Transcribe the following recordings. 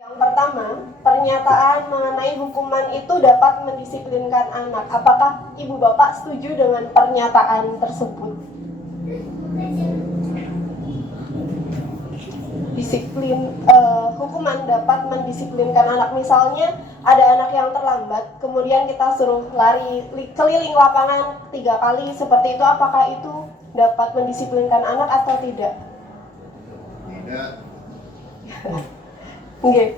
Yang pertama, pernyataan mengenai hukuman itu dapat mendisiplinkan anak. Apakah Ibu Bapak setuju dengan pernyataan tersebut? Hukuman dapat mendisiplinkan anak. Misalnya ada anak yang terlambat, kemudian kita suruh lari keliling lapangan 3 kali seperti itu, apakah itu dapat mendisiplinkan anak atau tidak? Tidak. Nggih.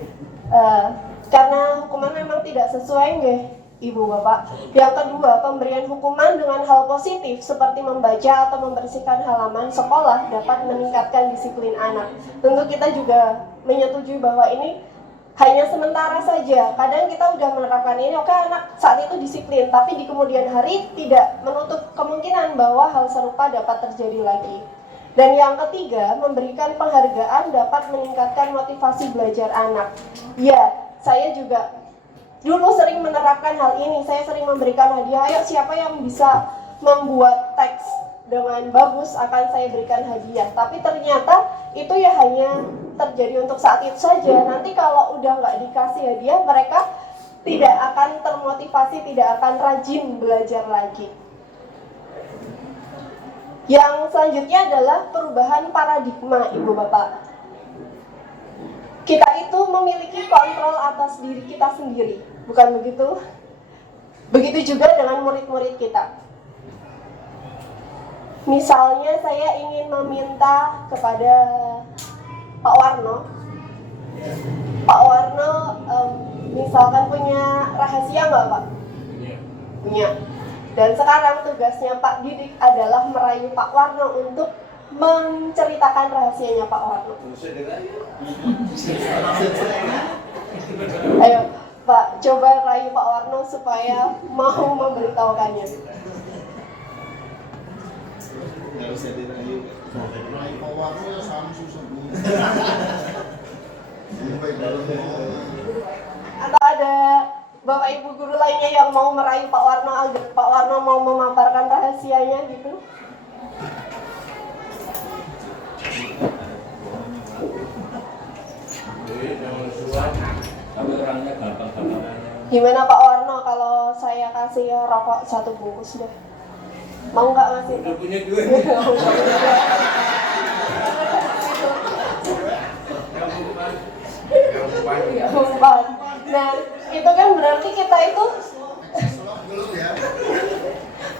Karena hukuman memang tidak sesuai nggih, Ibu Bapak. Yang kedua, pemberian hukuman dengan hal positif seperti membaca atau membersihkan halaman sekolah dapat meningkatkan disiplin anak. Tentu kita juga menyetujui bahwa ini hanya sementara saja. Kadang kita udah menerapkan ini, oke, anak saat itu disiplin, tapi di kemudian hari tidak menutup kemungkinan bahwa hal serupa dapat terjadi lagi. Dan yang ketiga, memberikan penghargaan dapat meningkatkan motivasi belajar anak. Ya, saya juga dulu sering menerapkan hal ini. Saya sering memberikan hadiah, ayo siapa yang bisa membuat teks dengan bagus akan saya berikan hadiah. Tapi ternyata itu ya hanya terjadi untuk saat itu saja. Nanti kalau udah nggak dikasih hadiah, mereka tidak akan termotivasi, tidak akan rajin belajar lagi. Yang selanjutnya adalah perubahan paradigma, Ibu Bapak. Kita itu memiliki kontrol atas diri kita sendiri, bukan begitu? Begitu juga dengan murid-murid kita. Misalnya saya ingin meminta kepada Pak Warno. Pak Warno misalkan punya rahasia nggak, Pak? Punya. Dan sekarang tugasnya Pak Didik adalah merayu Pak Warno untuk menceritakan rahasianya Pak Warno. Ayo Pak, coba rayu Pak Warno supaya mau memberitahukannya. Nggak bisa dirayu. Rayu Pak Warno ya sama susah. Atau ada Bapak Ibu guru lainnya yang mau merayu Pak Warno agar Pak Warno mau memaparkan rahasianya gitu? Gimana Pak Warno kalau saya kasih rokok 1 bungkus deh? Mau nggak ngasih? Udah punya duit. Umpan. Nah, itu kan berarti kita itu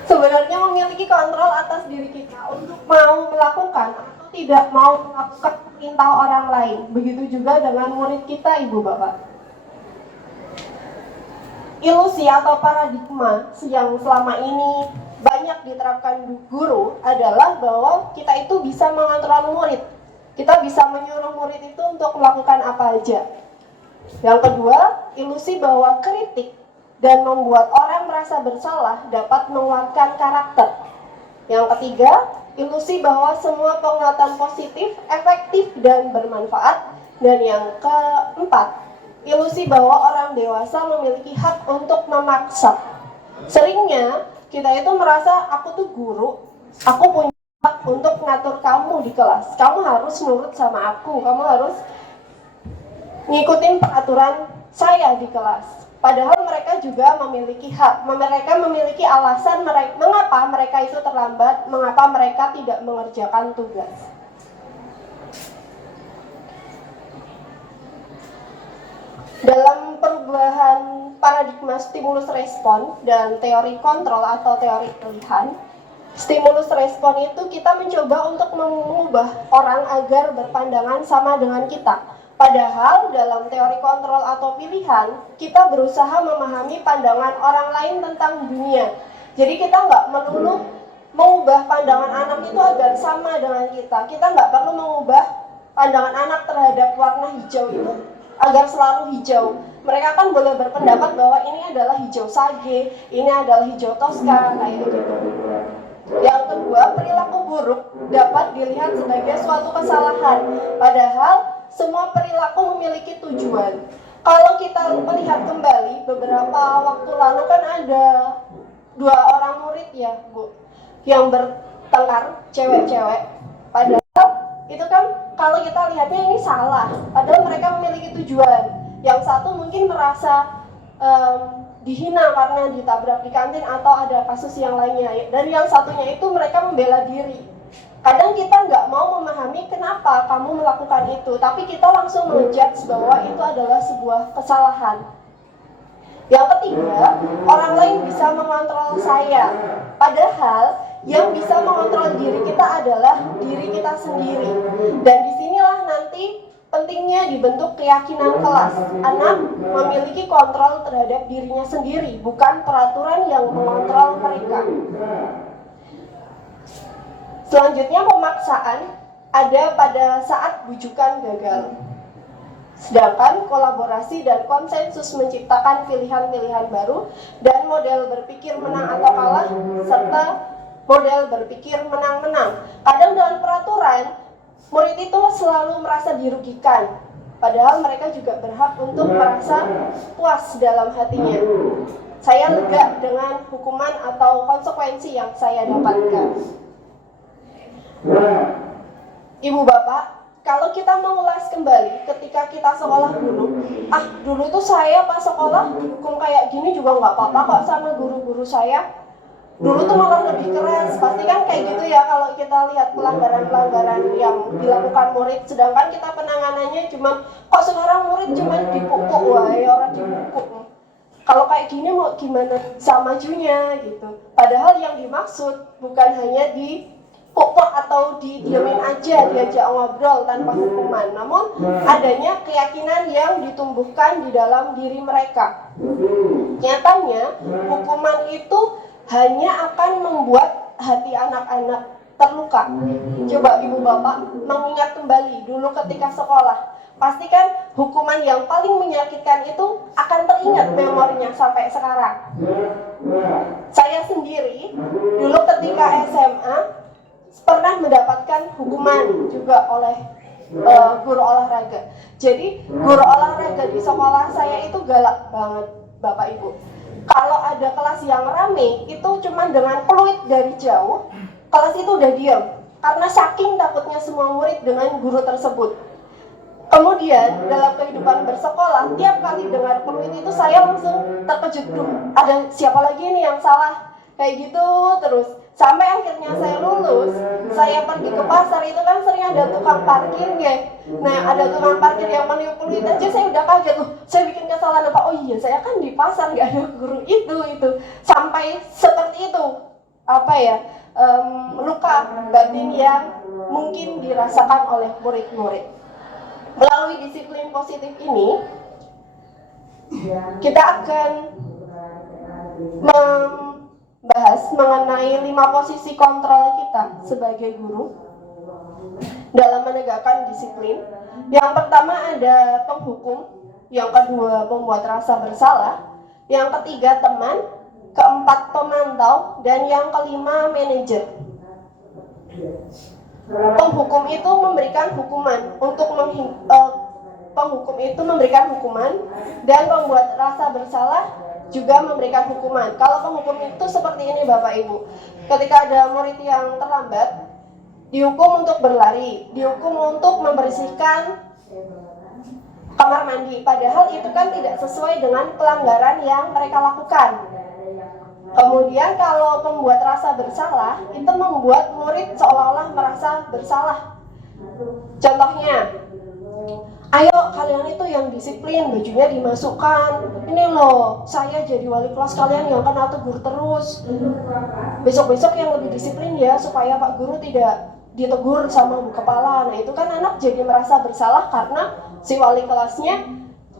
sebenarnya memiliki kontrol atas diri kita untuk mau melakukan atau tidak mau melakukan perintah orang lain. Begitu juga dengan murid kita, Ibu Bapak. Ilusi atau paradigma yang selama ini banyak diterapkan guru adalah bahwa kita itu bisa mengontrol murid. Kita bisa menyuruh murid itu untuk melakukan apa aja. Yang kedua, ilusi bahwa kritik dan membuat orang merasa bersalah dapat menguatkan karakter. Yang ketiga, ilusi bahwa semua penguatan positif, efektif, dan bermanfaat. Dan yang keempat, ilusi bahwa orang dewasa memiliki hak untuk memaksa. Seringnya kita itu merasa aku tuh guru, aku punya hak untuk ngatur kamu di kelas. Kamu harus nurut sama aku, kamu harus ngikutin peraturan saya di kelas. Padahal mereka juga memiliki hak, mereka memiliki alasan mengapa mereka itu terlambat, mengapa mereka tidak mengerjakan tugas. Dalam perubahan paradigma stimulus respon dan teori kontrol atau teori pilihan, stimulus respon itu kita mencoba untuk mengubah orang agar berpandangan sama dengan kita. Padahal dalam teori kontrol atau pilihan, kita berusaha memahami pandangan orang lain tentang dunia. Jadi kita nggak melulu mengubah pandangan anak itu agar sama dengan kita. Kita nggak perlu mengubah pandangan anak terhadap warna hijau itu agar selalu hijau. Mereka kan boleh berpendapat bahwa ini adalah hijau sage, ini adalah hijau toska, kayak gitu. Yang kedua, perilaku buruk dapat dilihat sebagai suatu kesalahan. Padahal semua perilaku memiliki tujuan. Kalau kita melihat kembali, beberapa waktu lalu kan ada 2 orang murid ya Bu, yang bertengkar, cewek-cewek. Padahal itu kan kalau kita lihatnya ini salah, padahal mereka memiliki tujuan. Yang satu mungkin merasa dihina karena ditabrak di kantin atau ada kasus yang lainnya, dan yang satunya itu mereka membela diri. Kadang kita nggak mau memahami kenapa kamu melakukan itu, tapi kita langsung menjudge bahwa itu adalah sebuah kesalahan. Yang ketiga, orang lain bisa mengontrol saya, padahal yang bisa mengontrol diri kita adalah diri kita sendiri. Dan disinilah nanti pentingnya dibentuk keyakinan kelas. Anak memiliki kontrol terhadap dirinya sendiri, bukan peraturan yang mengontrol mereka. Selanjutnya, pemaksaan ada pada saat bujukan gagal. Sedangkan kolaborasi dan konsensus menciptakan pilihan-pilihan baru dan model berpikir menang atau kalah, serta model berpikir menang-menang. Kadang dengan peraturan, murid itu selalu merasa dirugikan, padahal mereka juga berhak untuk merasa puas dalam hatinya. Saya lega dengan hukuman atau konsekuensi yang saya dapatkan. Ibu bapak, kalau kita mengulas kembali ketika kita sekolah dulu, dulu tuh saya pas sekolah dihukum kayak gini juga nggak apa-apa kok sama guru-guru saya. Dulu tuh malah lebih keras, pasti kan kayak gitu ya kalau kita lihat pelanggaran-pelanggaran yang dilakukan murid, sedangkan kita penanganannya cuma, kok sekarang murid cuma dipukul, wah ya orang dipukul. Kalau kayak gini mau gimana sama majunya gitu. Padahal yang dimaksud bukan hanya dipukul atau didiamin aja, diajak ngobrol tanpa hukuman, namun adanya keyakinan yang ditumbuhkan di dalam diri mereka. Nyatanya hukuman itu hanya akan membuat hati anak-anak terluka. Coba ibu bapak mengingat kembali dulu ketika sekolah, pastikan hukuman yang paling menyakitkan itu akan teringat memorinya sampai sekarang. Saya sendiri dulu ketika SMA pernah mendapatkan hukuman juga oleh guru olahraga. Jadi guru olahraga di sekolah saya itu galak banget, bapak ibu. Kalau ada kelas yang rame, itu cuma dengan peluit dari jauh, kelas itu udah diam. Karena saking takutnya semua murid dengan guru tersebut. Kemudian, dalam kehidupan bersekolah, tiap kali dengar peluit itu saya langsung terkejut. Ada siapa lagi nih yang salah? Kayak gitu terus. Sampai akhirnya saya lulus, saya pergi ke pasar, itu kan sering ada tukang parkirnya. Nah, ada tukang parkir yang meniup peluit aja, saya udah kaget loh. Saya bikin kesalahan apa? Oh iya, saya kan di pasar, nggak ada guru itu. Sampai seperti itu, luka batin yang mungkin dirasakan oleh murid-murid. Melalui disiplin positif ini, kita akan bahas mengenai 5 posisi kontrol kita sebagai guru dalam menegakkan disiplin. Yang pertama ada penghukum, yang kedua pembuat rasa bersalah, yang ketiga teman, keempat pemantau, dan yang kelima manajer. Penghukum itu memberikan hukuman penghukum itu memberikan hukuman, dan pembuat rasa bersalah juga memberikan hukuman. Kalau penghukum itu seperti ini Bapak Ibu. Ketika ada murid yang terlambat, dihukum untuk berlari, dihukum untuk membersihkan kamar mandi. Padahal itu kan tidak sesuai dengan pelanggaran yang mereka lakukan. Kemudian kalau pembuat rasa bersalah, itu membuat murid seolah-olah merasa bersalah. Contohnya, ayo kalian itu yang disiplin, bajunya dimasukkan. Ini loh, saya jadi wali kelas kalian yang kena tegur terus. Besok-besok yang lebih disiplin ya, supaya Pak Guru tidak ditegur sama bu kepala. Nah itu kan anak jadi merasa bersalah karena si wali kelasnya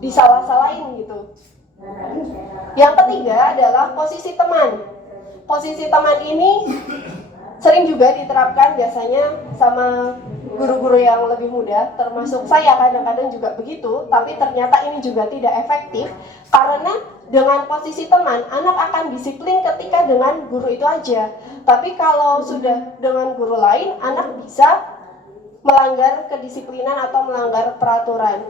disalah-salahin gitu. Yang ketiga adalah posisi teman. Posisi teman ini sering juga diterapkan biasanya sama guru-guru yang lebih muda, termasuk saya kadang-kadang juga begitu, tapi ternyata ini juga tidak efektif karena dengan posisi teman, anak akan disiplin ketika dengan guru itu aja. Tapi kalau sudah dengan guru lain, anak bisa melanggar kedisiplinan atau melanggar peraturan.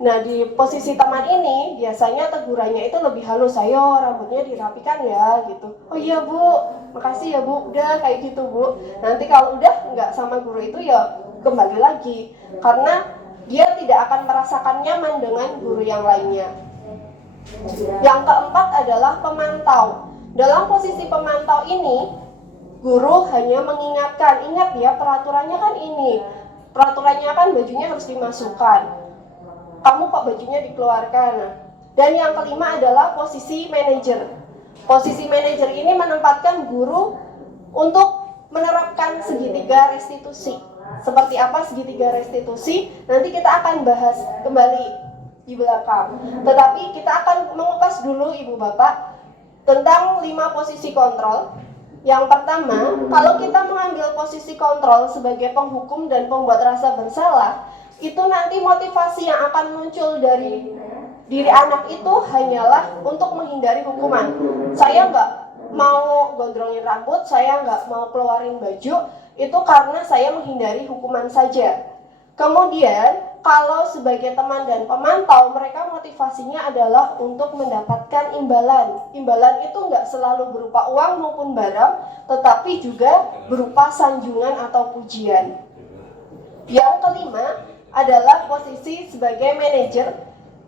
Nah, di posisi teman ini biasanya tegurannya itu lebih halus. Ayo rambutnya dirapikan ya gitu. Oh iya Bu, makasih ya Bu, udah kayak gitu Bu. Nanti kalau udah nggak sama guru itu ya kembali lagi, karena dia tidak akan merasakan nyaman dengan guru yang lainnya. Yang keempat adalah pemantau. Dalam posisi pemantau ini, guru hanya mengingatkan, ingat ya peraturannya kan ini, peraturannya kan bajunya harus dimasukkan, kamu kok bajunya dikeluarkan. Dan yang kelima adalah posisi manajer. Posisi manajer ini menempatkan guru untuk menerapkan segitiga restitusi. Seperti apa segitiga restitusi? Nanti kita akan bahas kembali di belakang. Tetapi kita akan mengupas dulu Ibu Bapak tentang 5 posisi kontrol. Yang pertama, kalau kita mengambil posisi kontrol sebagai penghukum dan pembuat rasa bersalah, itu nanti motivasi yang akan muncul dari diri anak itu hanyalah untuk menghindari hukuman. Saya nggak mau gondrongin rambut, saya nggak mau keluarin baju, itu karena saya menghindari hukuman saja. Kemudian, kalau sebagai teman dan pemantau, mereka motivasinya adalah untuk mendapatkan imbalan. Imbalan itu nggak selalu berupa uang maupun barang, tetapi juga berupa sanjungan atau pujian. Yang kelima adalah posisi sebagai manajer,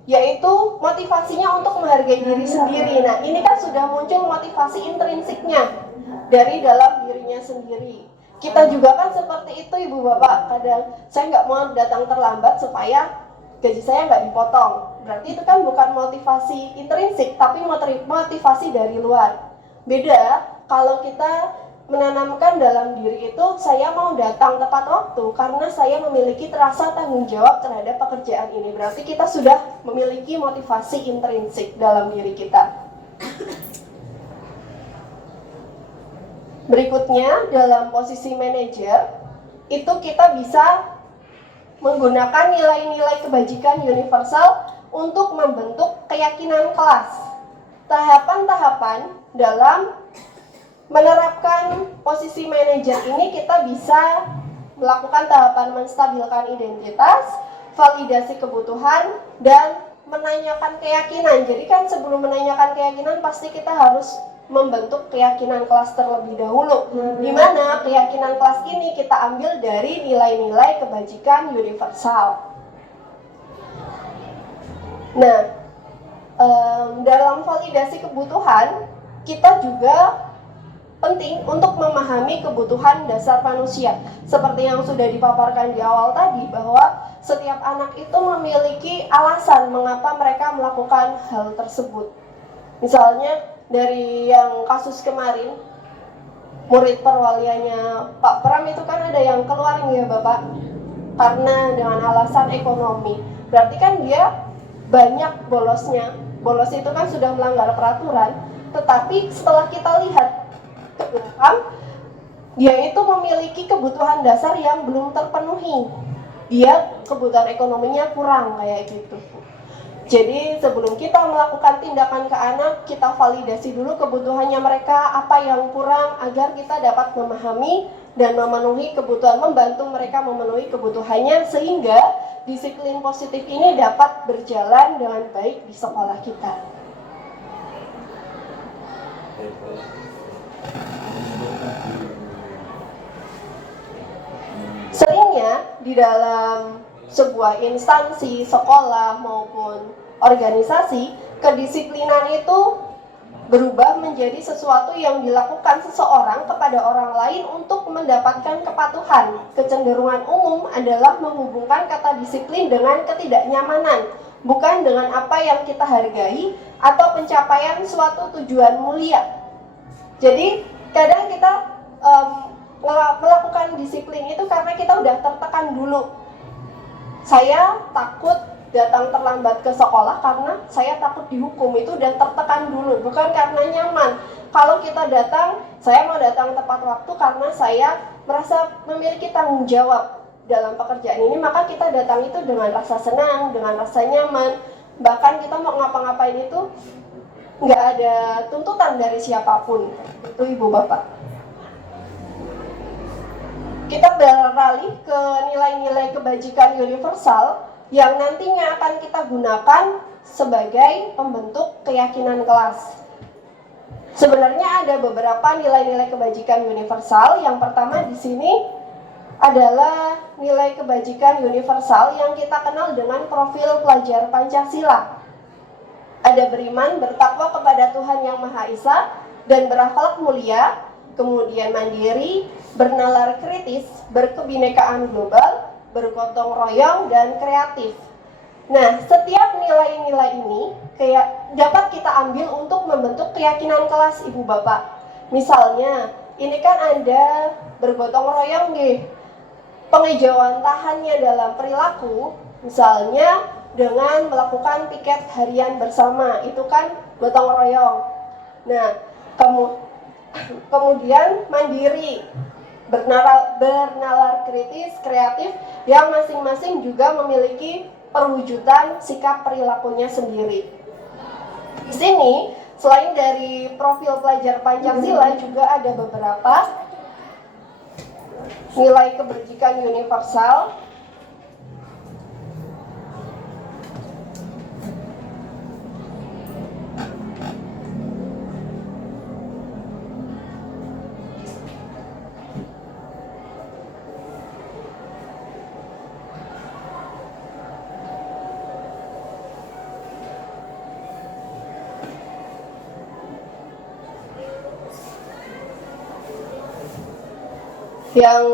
yaitu motivasinya untuk menghargai diri sendiri. Nah, ini kan sudah muncul motivasi intrinsiknya dari dalam dirinya sendiri. Kita juga kan seperti itu Ibu Bapak, kadang saya nggak mau datang terlambat supaya gaji saya nggak dipotong. Berarti itu kan bukan motivasi intrinsik, tapi motivasi dari luar. Beda kalau kita menanamkan dalam diri itu, saya mau datang tepat waktu karena saya memiliki rasa tanggung jawab terhadap pekerjaan ini. Berarti kita sudah memiliki motivasi intrinsik dalam diri kita. Berikutnya, dalam posisi manajer, itu kita bisa menggunakan nilai-nilai kebajikan universal untuk membentuk keyakinan kelas. Tahapan-tahapan dalam menerapkan posisi manajer ini kita bisa melakukan tahapan menstabilkan identitas, validasi kebutuhan, dan menanyakan keyakinan. Jadi kan sebelum menanyakan keyakinan pasti kita harus membentuk keyakinan kelas terlebih dahulu, di mana keyakinan kelas ini kita ambil dari nilai-nilai kebajikan universal. Nah, dalam validasi kebutuhan kita juga penting untuk memahami kebutuhan dasar manusia. Seperti yang sudah dipaparkan di awal tadi, bahwa setiap anak itu memiliki alasan mengapa mereka melakukan hal tersebut. Misalnya dari yang kasus kemarin, murid perwaliannya Pak Pram itu kan ada yang keluar ya Bapak, karena dengan alasan ekonomi. Berarti kan dia banyak bolosnya. Bolos itu kan sudah melanggar peraturan. Tetapi setelah kita lihat ke belakang, dia itu memiliki kebutuhan dasar yang belum terpenuhi. Dia kebutuhan ekonominya kurang kayak gitu. Jadi sebelum kita melakukan tindakan ke anak, kita validasi dulu kebutuhannya mereka, apa yang kurang, agar kita dapat memahami dan memenuhi kebutuhan, membantu mereka memenuhi kebutuhannya, sehingga disiplin positif ini dapat berjalan dengan baik di sekolah kita. Seringnya di dalam sebuah instansi, sekolah maupun organisasi, kedisiplinan itu berubah menjadi sesuatu yang dilakukan seseorang kepada orang lain untuk mendapatkan kepatuhan. Kecenderungan umum adalah menghubungkan kata disiplin dengan ketidaknyamanan, bukan dengan apa yang kita hargai atau pencapaian suatu tujuan mulia. Jadi kadang kita melakukan disiplin itu karena kita udah tertekan dulu. Saya takut datang terlambat ke sekolah karena saya takut dihukum, itu udah tertekan dulu, bukan karena nyaman. Kalau kita datang, saya mau datang tepat waktu karena saya merasa memiliki tanggung jawab dalam pekerjaan ini, maka kita datang itu dengan rasa senang, dengan rasa nyaman. Bahkan kita mau ngapa-ngapain itu nggak ada tuntutan dari siapapun. Itu Ibu Bapak. Kita beralih ke nilai-nilai kebajikan universal yang nantinya akan kita gunakan sebagai pembentuk keyakinan kelas. Sebenarnya ada beberapa nilai-nilai kebajikan universal. Yang pertama di sini adalah nilai kebajikan universal yang kita kenal dengan profil pelajar Pancasila. Ada beriman, bertakwa kepada Tuhan Yang Maha Esa, dan berakhlak mulia, kemudian mandiri, bernalar kritis, berkebinekaan global, bergotong royong, dan kreatif. Nah, setiap nilai-nilai ini dapat kita ambil untuk membentuk keyakinan kelas Ibu Bapak. Misalnya, ini kan ada bergotong royong nih. Pengejauhan tahannya dalam perilaku, misalnya dengan melakukan piket harian bersama, itu kan gotong royong. Nah, kemudian mandiri, bernalar kritis, kreatif, yang masing-masing juga memiliki perwujudan sikap perilakunya sendiri. Di sini, selain dari profil pelajar Pancasila, juga ada beberapa nilai kebajikan universal. Yang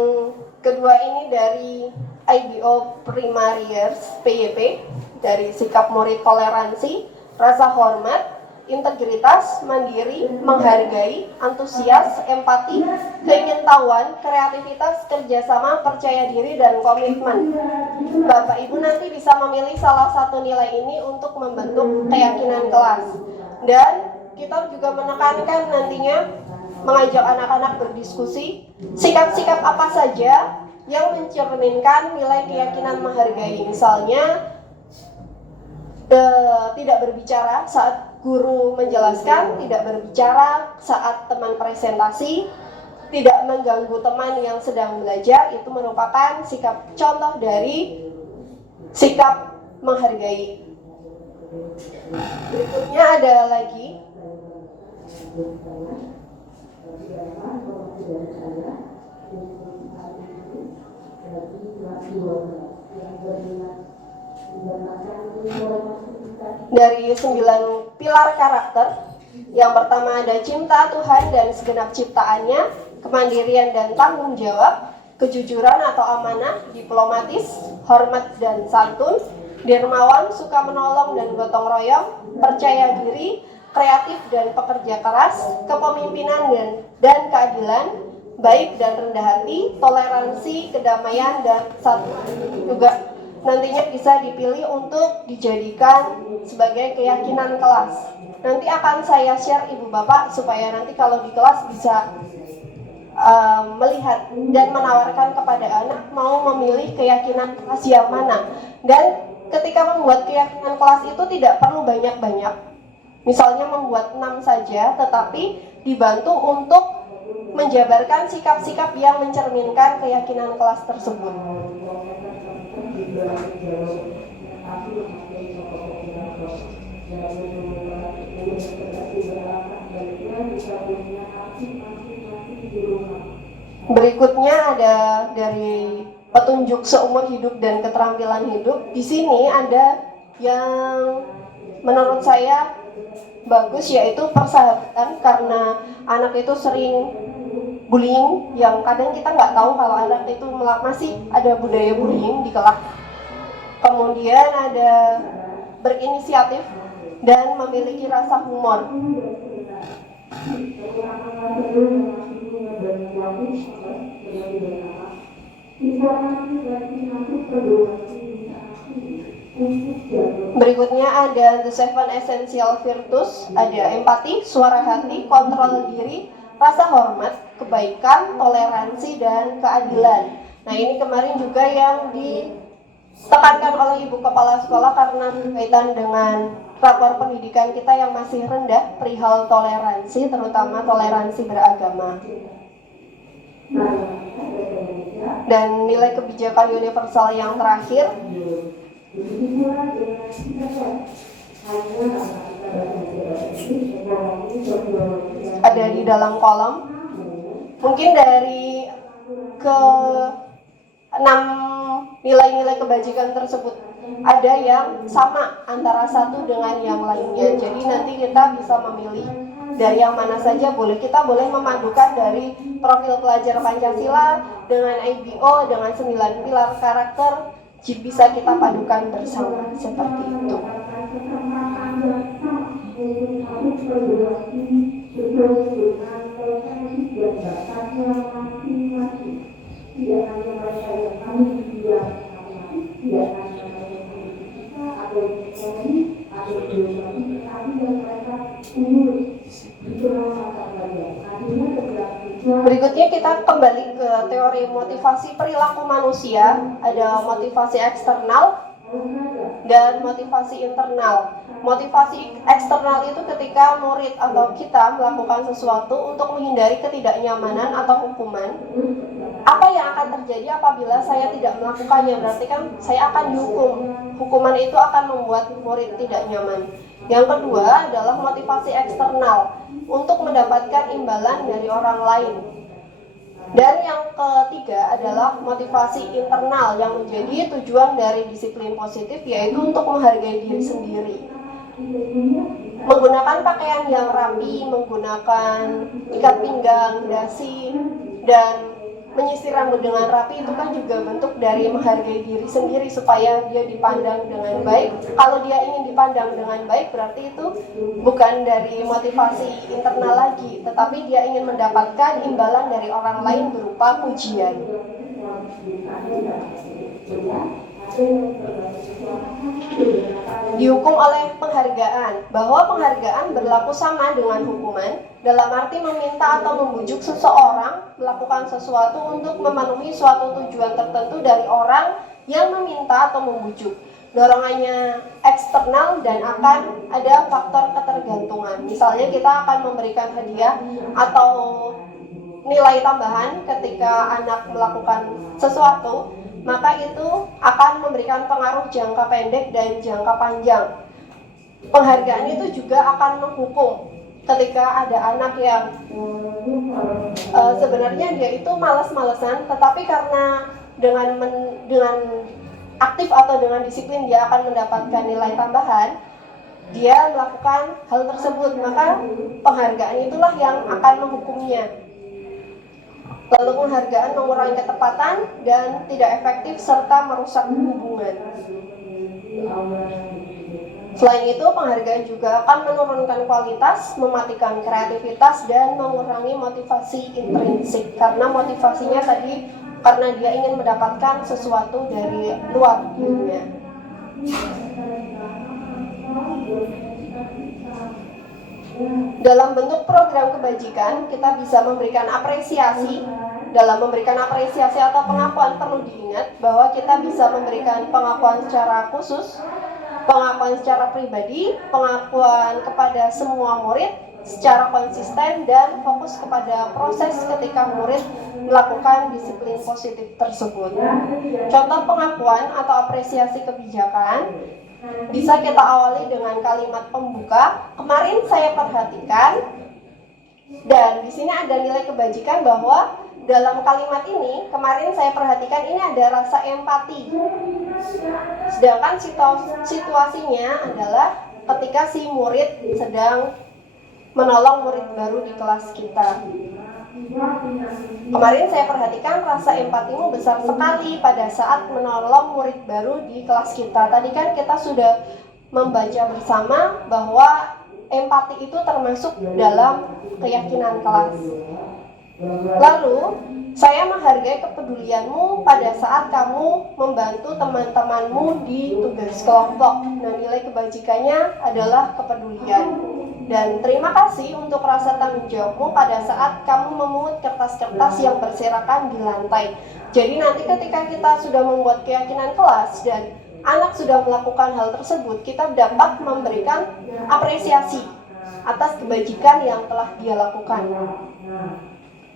kedua ini dari IBO Primariers PYP, dari sikap murid toleransi, rasa hormat, integritas, mandiri, menghargai, antusias, empati, keingintahuan, kreativitas, kerjasama, percaya diri, dan komitmen. Bapak Ibu nanti bisa memilih salah satu nilai ini untuk membentuk keyakinan kelas. Dan kita juga menekankan nantinya mengajak anak-anak berdiskusi, sikap-sikap apa saja yang mencerminkan nilai keyakinan menghargai. Misalnya, tidak berbicara saat guru menjelaskan, tidak berbicara saat teman presentasi, tidak mengganggu teman yang sedang belajar. Itu merupakan sikap contoh dari sikap menghargai. Berikutnya ada lagi dari 9 pilar karakter. Yang pertama ada cinta Tuhan dan segenap ciptaannya, kemandirian dan tanggung jawab, kejujuran atau amanah, diplomatis, hormat dan santun, dermawan, suka menolong dan gotong royong, percaya diri, kreatif dan pekerja keras, kepemimpinan dan keadilan, baik dan rendah hati, toleransi, kedamaian, dan kesatuan. Juga nantinya bisa dipilih untuk dijadikan sebagai keyakinan kelas. Nanti akan saya share Ibu Bapak supaya nanti kalau di kelas bisa melihat dan menawarkan kepada anak mau memilih keyakinan kelas yang mana. Dan ketika membuat keyakinan kelas itu tidak perlu banyak-banyak. Misalnya membuat 6 saja, tetapi dibantu untuk menjabarkan sikap-sikap yang mencerminkan keyakinan kelas tersebut. Berikutnya ada dari petunjuk seumur hidup dan keterampilan hidup. Di sini ada yang menurut saya bagus, yaitu persahabatan, karena anak itu sering bullying yang kadang kita nggak tahu kalau anak itu masih ada budaya bullying di kelas. Kemudian ada berinisiatif dan memiliki rasa humor. Berikutnya ada the 7 essential virtues, ada empati, suara hati, kontrol diri, rasa hormat, kebaikan, toleransi, dan keadilan. Nah, ini kemarin juga yang ditekankan oleh Ibu Kepala Sekolah karena berkaitan dengan rapor pendidikan kita yang masih rendah perihal toleransi, terutama toleransi beragama. Dan nilai kebijakan universal yang terakhir ada di dalam kolom. Mungkin dari 6 nilai-nilai kebajikan tersebut ada yang sama antara satu dengan yang lainnya. Jadi nanti kita bisa memilih dari yang mana saja boleh. Kita boleh memadukan dari profil pelajar Pancasila dengan IBO dengan 9 pilar karakter, bisa kita padukan bersama seperti itu. Berikutnya kita kembali ke teori motivasi perilaku manusia. Ada motivasi eksternal dan motivasi internal. Motivasi eksternal itu ketika murid atau kita melakukan sesuatu untuk menghindari ketidaknyamanan atau hukuman. Apa yang akan terjadi apabila saya tidak melakukannya? Berarti kan saya akan dihukum. Hukuman itu akan membuat murid tidak nyaman. Yang kedua adalah motivasi eksternal, untuk mendapatkan imbalan dari orang lain. Dan yang ketiga adalah motivasi internal yang menjadi tujuan dari disiplin positif, yaitu untuk menghargai diri sendiri. Menggunakan pakaian yang rapi, menggunakan ikat pinggang, dasi, dan menyisir rambut dengan rapi itu kan juga bentuk dari menghargai diri sendiri supaya dia dipandang dengan baik. Kalau dia ingin dipandang dengan baik berarti itu bukan dari motivasi internal lagi, tetapi dia ingin mendapatkan imbalan dari orang lain berupa pujian. Dihukum oleh penghargaan, bahwa penghargaan berlaku sama dengan hukuman, dalam arti meminta atau membujuk seseorang melakukan sesuatu untuk memenuhi suatu tujuan tertentu dari orang yang meminta atau membujuk. Dorongannya eksternal dan akan ada faktor ketergantungan. Misalnya kita akan memberikan hadiah atau nilai tambahan ketika anak melakukan sesuatu, maka itu akan memberikan pengaruh jangka pendek dan jangka panjang. Penghargaan itu juga akan menghukum ketika ada anak yang sebenarnya dia itu malas-malesan, tetapi karena dengan aktif atau dengan disiplin dia akan mendapatkan nilai tambahan, dia melakukan hal tersebut, maka penghargaan itulah yang akan menghukumnya. Lalu penghargaan mengurangi ketepatan dan tidak efektif serta merusak hubungan. Selain itu, penghargaan juga akan menurunkan kualitas, mematikan kreativitas, dan mengurangi motivasi intrinsik. Karena motivasinya tadi karena dia ingin mendapatkan sesuatu dari luar dirinya. Dalam bentuk program kebajikan, kita bisa memberikan apresiasi. Dalam memberikan apresiasi atau pengakuan perlu diingat bahwa kita bisa memberikan pengakuan secara khusus, pengakuan secara pribadi, pengakuan kepada semua murid secara konsisten, dan fokus kepada proses ketika murid melakukan disiplin positif tersebut. Contoh pengakuan atau apresiasi kebijakan bisa kita awali dengan kalimat pembuka. Kemarin saya perhatikan, dan di sini ada nilai kebajikan bahwa dalam kalimat ini, kemarin saya perhatikan, ini ada rasa empati. Sedangkan situasinya adalah ketika si murid sedang menolong murid baru di kelas kita. Kemarin saya perhatikan rasa empatimu besar sekali pada saat menolong murid baru di kelas kita. Tadi kan kita sudah membaca bersama bahwa empati itu termasuk dalam keyakinan kelas. Lalu, saya menghargai kepedulianmu pada saat kamu membantu teman-temanmu di tugas kelompok. Nah, nilai kebajikannya adalah kepedulian. Dan terima kasih untuk rasa tanggung jawabmu pada saat kamu memungut kertas-kertas yang berserakan di lantai. Jadi nanti ketika kita sudah membuat keyakinan kelas dan anak sudah melakukan hal tersebut, kita dapat memberikan apresiasi atas kebajikan yang telah dia lakukan.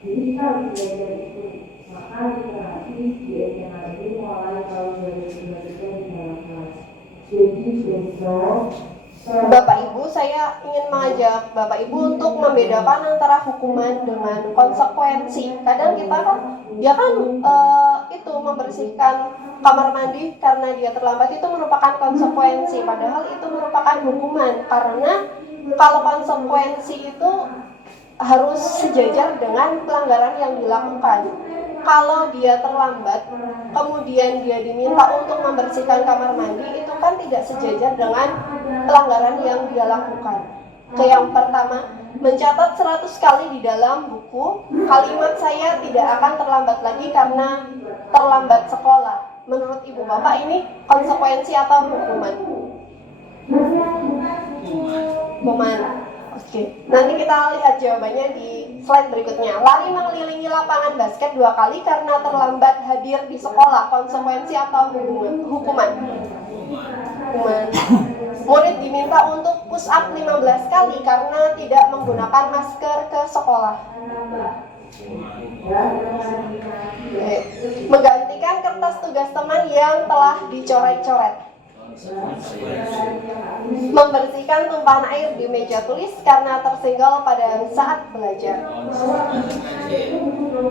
Jadi kita harus belajar itu. Maka literasi di SMA ini mulai tahun 2023 di dalam kelas. Jadi besok Bapak Ibu, saya ingin mengajak Bapak Ibu untuk membedakan antara hukuman dengan konsekuensi. Kadang kita kan, dia kan itu membersihkan kamar mandi karena dia terlambat itu merupakan konsekuensi, padahal itu merupakan hukuman. Karena kalau konsekuensi itu harus sejajar dengan pelanggaran yang dilakukan. Kalau dia terlambat, kemudian dia diminta untuk membersihkan kamar mandi, itu kan tidak sejajar dengan pelanggaran yang dia lakukan. Yang pertama, mencatat 100 kali di dalam buku, kalimat saya tidak akan terlambat lagi karena terlambat sekolah. Menurut Ibu Bapak ini konsekuensi atau hukuman? Hukuman. Oke, nanti kita lihat jawabannya di slide berikutnya. Lari mengelilingi lapangan basket 2 kali karena terlambat hadir di sekolah, konsekuensi atau hukuman? Hukuman. Murid diminta untuk push up 15 kali karena tidak menggunakan masker ke sekolah. Oke. Menggantikan kertas tugas teman yang telah dicoret-coret. Membersihkan tumpahan air di meja tulis karena tersenggol pada saat belajar.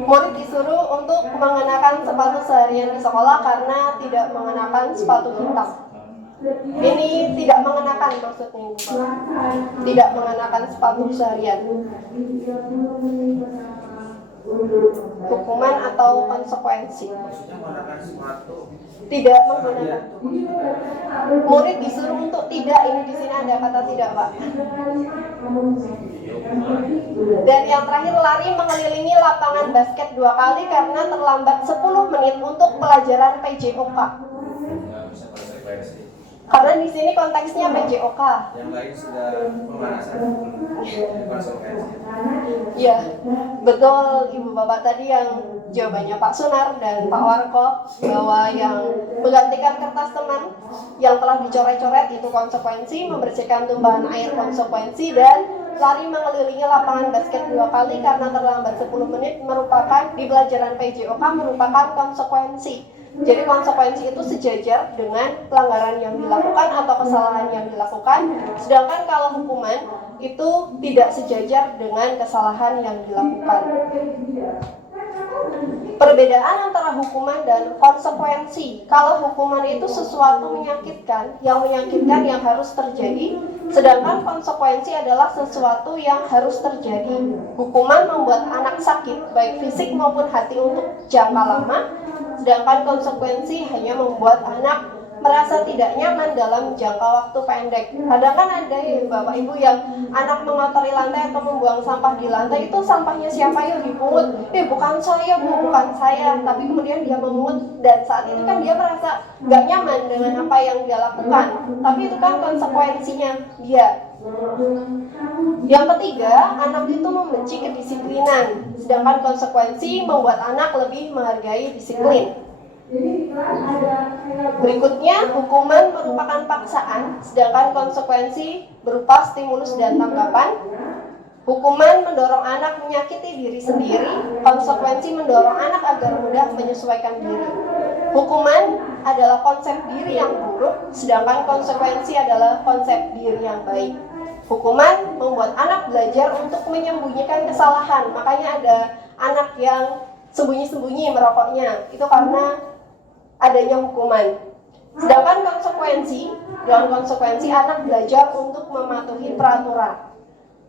Murid disuruh untuk mengenakan sepatu seharian di sekolah karena tidak mengenakan sepatu hitam. Ini tidak mengenakan maksudnya, tidak mengenakan sepatu seharian. Hukuman atau konsekuensi? Tidak menggunakan. Murid disuruh untuk tidak, ini di sini ada kata tidak, Pak. Dan yang terakhir, lari mengelilingi lapangan basket 2 kali karena terlambat 10 menit untuk pelajaran PJOK. Karena di sini konteksnya PJOK. Yang lain sudah pemanasan konsekuensi. Ya, betul Ibu Bapak tadi yang jawabannya Pak Sunar dan Pak Warko, bahwa yang menggantikan kertas teman yang telah dicoret-coret itu konsekuensi, membersihkan tumpahan air konsekuensi, dan lari mengelilingi lapangan basket 2 kali karena terlambat 10 menit merupakan di pelajaran PJOK merupakan konsekuensi. Jadi konsekuensi itu sejajar dengan pelanggaran yang dilakukan atau kesalahan yang dilakukan, sedangkan kalau hukuman itu tidak sejajar dengan kesalahan yang dilakukan. Perbedaan antara hukuman dan konsekuensi. Kalau hukuman itu sesuatu menyakitkan yang harus terjadi, sedangkan konsekuensi adalah sesuatu yang harus terjadi. Hukuman membuat anak sakit, baik fisik maupun hati untuk jangka lama, sedangkan konsekuensi hanya membuat anak merasa tidak nyaman dalam jangka waktu pendek. Kadang kan ada ya Bapak Ibu yang anak mengotori lantai atau membuang sampah di lantai, itu sampahnya siapa ya dipungut? Bukan saya Bu, bukan saya. Tapi kemudian dia memungut, dan saat itu kan dia merasa gak nyaman dengan apa yang dia lakukan. Tapi itu kan konsekuensinya dia. Yang ketiga, anak itu membenci kedisiplinan, sedangkan konsekuensi membuat anak lebih menghargai disiplin. Berikutnya, hukuman merupakan paksaan, sedangkan konsekuensi berupa stimulus dan tanggapan. Hukuman mendorong anak menyakiti diri sendiri, konsekuensi mendorong anak agar mudah menyesuaikan diri. Hukuman adalah konsep diri yang buruk, sedangkan konsekuensi adalah konsep diri yang baik. Hukuman membuat anak belajar untuk menyembunyikan kesalahan, makanya ada anak yang sembunyi-sembunyi merokoknya, itu karena adanya hukuman. Sedangkan dengan konsekuensi anak belajar untuk mematuhi peraturan.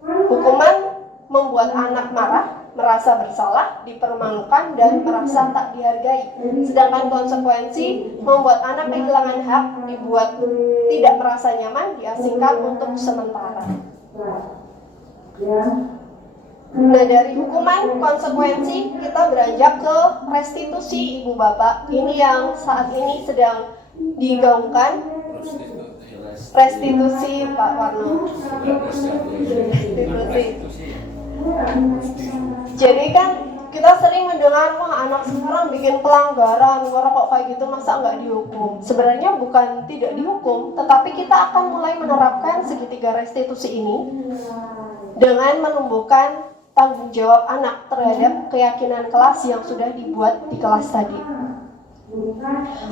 Hukuman membuat anak marah, merasa bersalah, dipermalukan, dan merasa tak dihargai. Sedangkan konsekuensi membuat anak kehilangan hak, dibuat tidak merasa nyaman, diasingkan untuk sementara. Nah, dari hukuman konsekuensi kita beranjak ke restitusi Ibu Bapak. Ini yang saat ini sedang digaungkan. Restitusi Pak Warno. Restitusi. Jadi kan kita sering mendengar, wah anak sekarang bikin pelanggaran, ngerokok kayak gitu masa nggak dihukum. Sebenarnya bukan tidak dihukum, tetapi kita akan mulai menerapkan segitiga restitusi ini dengan menumbuhkan tanggung jawab anak terhadap keyakinan kelas yang sudah dibuat di kelas tadi.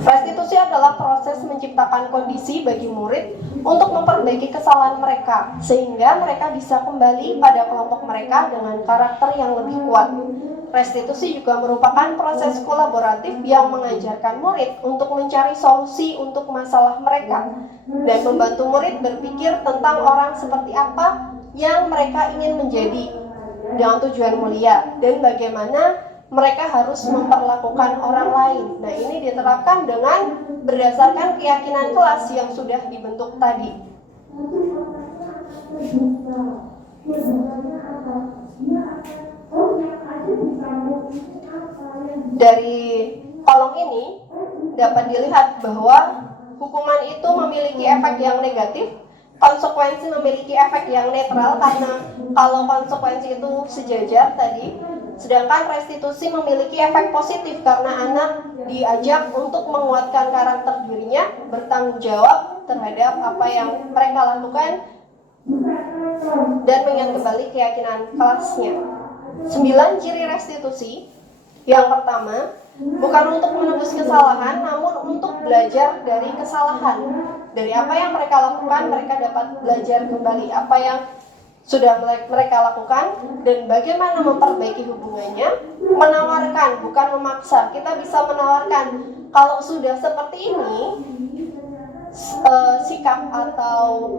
Restitusi adalah proses menciptakan kondisi bagi murid untuk memperbaiki kesalahan mereka, sehingga mereka bisa kembali pada kelompok mereka dengan karakter yang lebih kuat. Restitusi juga merupakan proses kolaboratif yang mengajarkan murid untuk mencari solusi untuk masalah mereka dan membantu murid berpikir tentang orang seperti apa yang mereka ingin menjadi dengan tujuan mulia dan bagaimana mereka harus memperlakukan orang lain. Nah, ini diterapkan dengan berdasarkan keyakinan kelas yang sudah dibentuk tadi. Dari kolom ini dapat dilihat bahwa hukuman itu memiliki efek yang negatif, konsekuensi memiliki efek yang netral karena kalau konsekuensi itu sejajar tadi, sedangkan restitusi memiliki efek positif karena anak diajak untuk menguatkan karakter dirinya, bertanggung jawab terhadap apa yang mereka lakukan dan mengingat kembali keyakinan kelasnya. 9 ciri restitusi. Yang pertama, bukan untuk menebus kesalahan, namun untuk belajar dari kesalahan. Dari apa yang mereka lakukan, mereka dapat belajar kembali apa yang sudah mereka lakukan dan bagaimana memperbaiki hubungannya. Menawarkan, bukan memaksa. Kita bisa menawarkan, kalau sudah seperti ini, sikap atau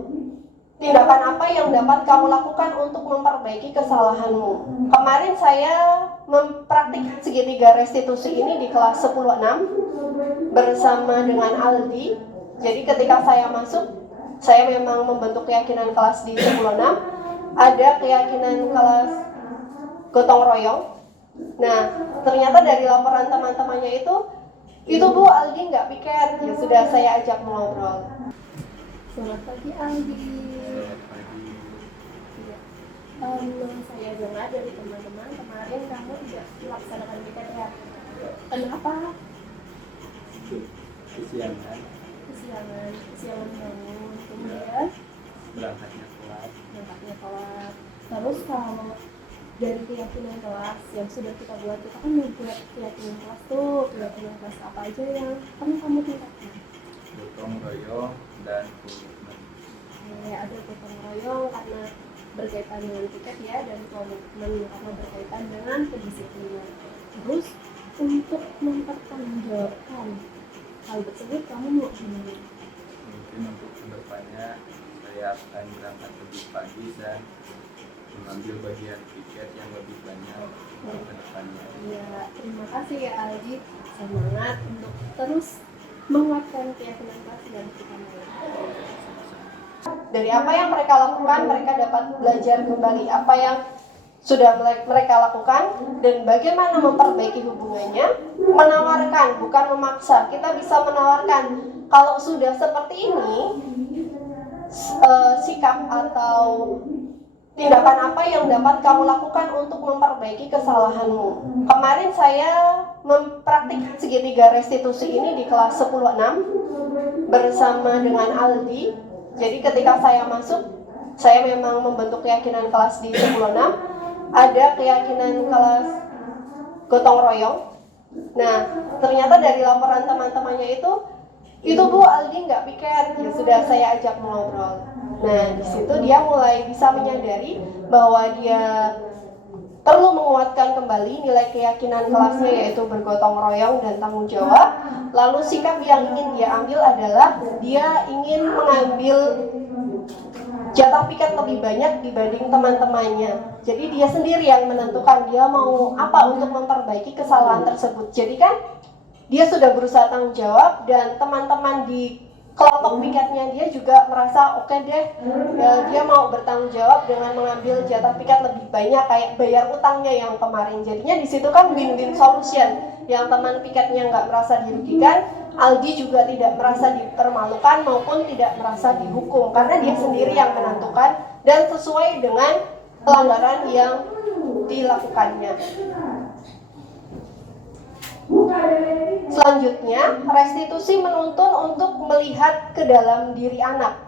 tindakan apa yang dapat kamu lakukan untuk memperbaiki kesalahanmu. Kemarin saya mempraktikkan segitiga restitusi ini di kelas 10-6 bersama dengan Aldi. Jadi ketika saya masuk, saya memang membentuk keyakinan kelas di 10-6. Ada keyakinan kelas gotong royong. Nah, ternyata dari laporan teman-temannya itu Bu, Aldi nggak piket. Ya sudah, saya ajak ngobrol. Selamat pagi Aldi. Saya dengar dari teman-teman kemarin kamu tidak melaksanakan piket ya. Kenapa? Kesiangan Kesiangan bangun. Kemudian berangkatnya telat. Terus kalau dari keyakinan kelas yang sudah kita buat, kita kan membuat keyakinan kelas tuh. Keyakinan kelas apa aja yang pernah kamu tingkatkan? Gotong royong dan komitmen. Ada gotong royong karena berkaitan dengan tiket ya, dan komitmen karena berkaitan dengan kedisiplinan. Terus untuk mempertanggungjawabkan hal tersebut kamu mau gimana? Mungkin untuk kedepannya saya akan berangkat lebih pagi dan mengambil bagian tiket yang lebih banyak ke depannya. Ya, terima kasih ya Aldi. Semangat untuk terus menguatkan keyakinan kelas dan kita mulai. Dari apa yang mereka lakukan, mereka dapat belajar kembali apa yang sudah mereka lakukan dan bagaimana memperbaiki hubungannya. Menawarkan, bukan memaksa. Kita bisa menawarkan, kalau sudah seperti ini, sikap atau tindakan apa yang dapat kamu lakukan untuk memperbaiki kesalahanmu. Kemarin saya mempraktikkan segitiga restitusi ini di kelas 10-6 bersama dengan Aldi. Jadi ketika saya masuk, saya memang membentuk keyakinan kelas di 10-6. Ada keyakinan kelas gotong royong. Nah, ternyata dari laporan teman-temannya itu Bu, Aldi nggak piket. Ya sudah, saya ajak ngobrol. Nah, di situ dia mulai bisa menyadari bahwa dia perlu menguatkan kembali nilai keyakinan kelasnya, yaitu bergotong royong dan tanggung jawab. Lalu sikap yang ingin dia ambil adalah dia ingin mengambil jatah piket lebih banyak dibanding teman-temannya. Jadi dia sendiri yang menentukan dia mau apa untuk memperbaiki kesalahan tersebut. Jadi kan dia sudah berusaha tanggung jawab dan teman-teman di kelompok piketnya dia juga merasa oke deh, dia mau bertanggung jawab dengan mengambil jatah piket lebih banyak kayak bayar utangnya yang kemarin. Jadinya di situ kan win-win solution. Yang teman piketnya nggak merasa dirugikan, Aldi juga tidak merasa dipermalukan maupun tidak merasa dihukum karena dia sendiri yang menentukan dan sesuai dengan pelanggaran yang dilakukannya. Selanjutnya, restitusi menuntun untuk melihat ke dalam diri anak.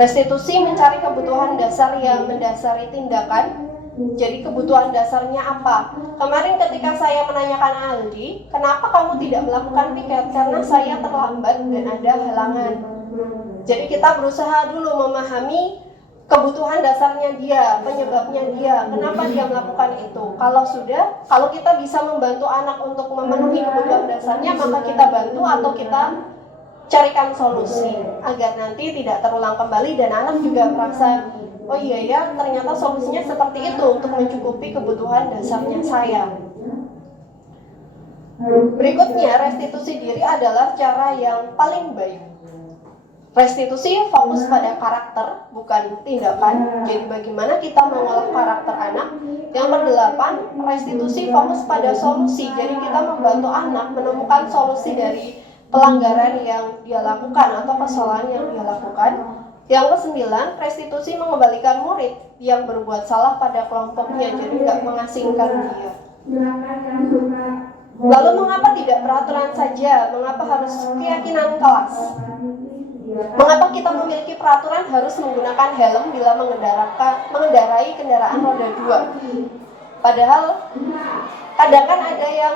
Restitusi mencari kebutuhan dasar yang mendasari tindakan Jadi kebutuhan dasarnya apa? Kemarin ketika saya menanyakan Aldi, kenapa kamu tidak melakukan piket? Karena saya terlambat dan ada halangan. Jadi kita berusaha dulu memahami kebutuhan dasarnya dia, penyebabnya dia, kenapa dia melakukan itu. Kalau kita bisa membantu anak untuk memenuhi kebutuhan dasarnya, maka kita bantu atau kita carikan solusi agar nanti tidak terulang kembali dan anak juga merasa, oh iya ya, ternyata solusinya seperti itu untuk mencukupi kebutuhan dasarnya saya. Berikutnya, restitusi diri adalah cara yang paling baik. Restitusi fokus pada karakter, bukan tindakan. Jadi bagaimana kita mengolah karakter anak. Yang kedelapan, restitusi fokus pada solusi. Jadi kita membantu anak menemukan solusi dari pelanggaran yang dia lakukan atau kesalahan yang dia lakukan. Yang kesembilan, restitusi mengembalikan murid yang berbuat salah pada kelompoknya, jadi nggak mengasingkan dia. Lalu mengapa tidak peraturan saja? Mengapa harus keyakinan kelas? Mengapa kita memiliki peraturan harus menggunakan helm bila mengendarai kendaraan roda 2? Padahal kadang kan ada yang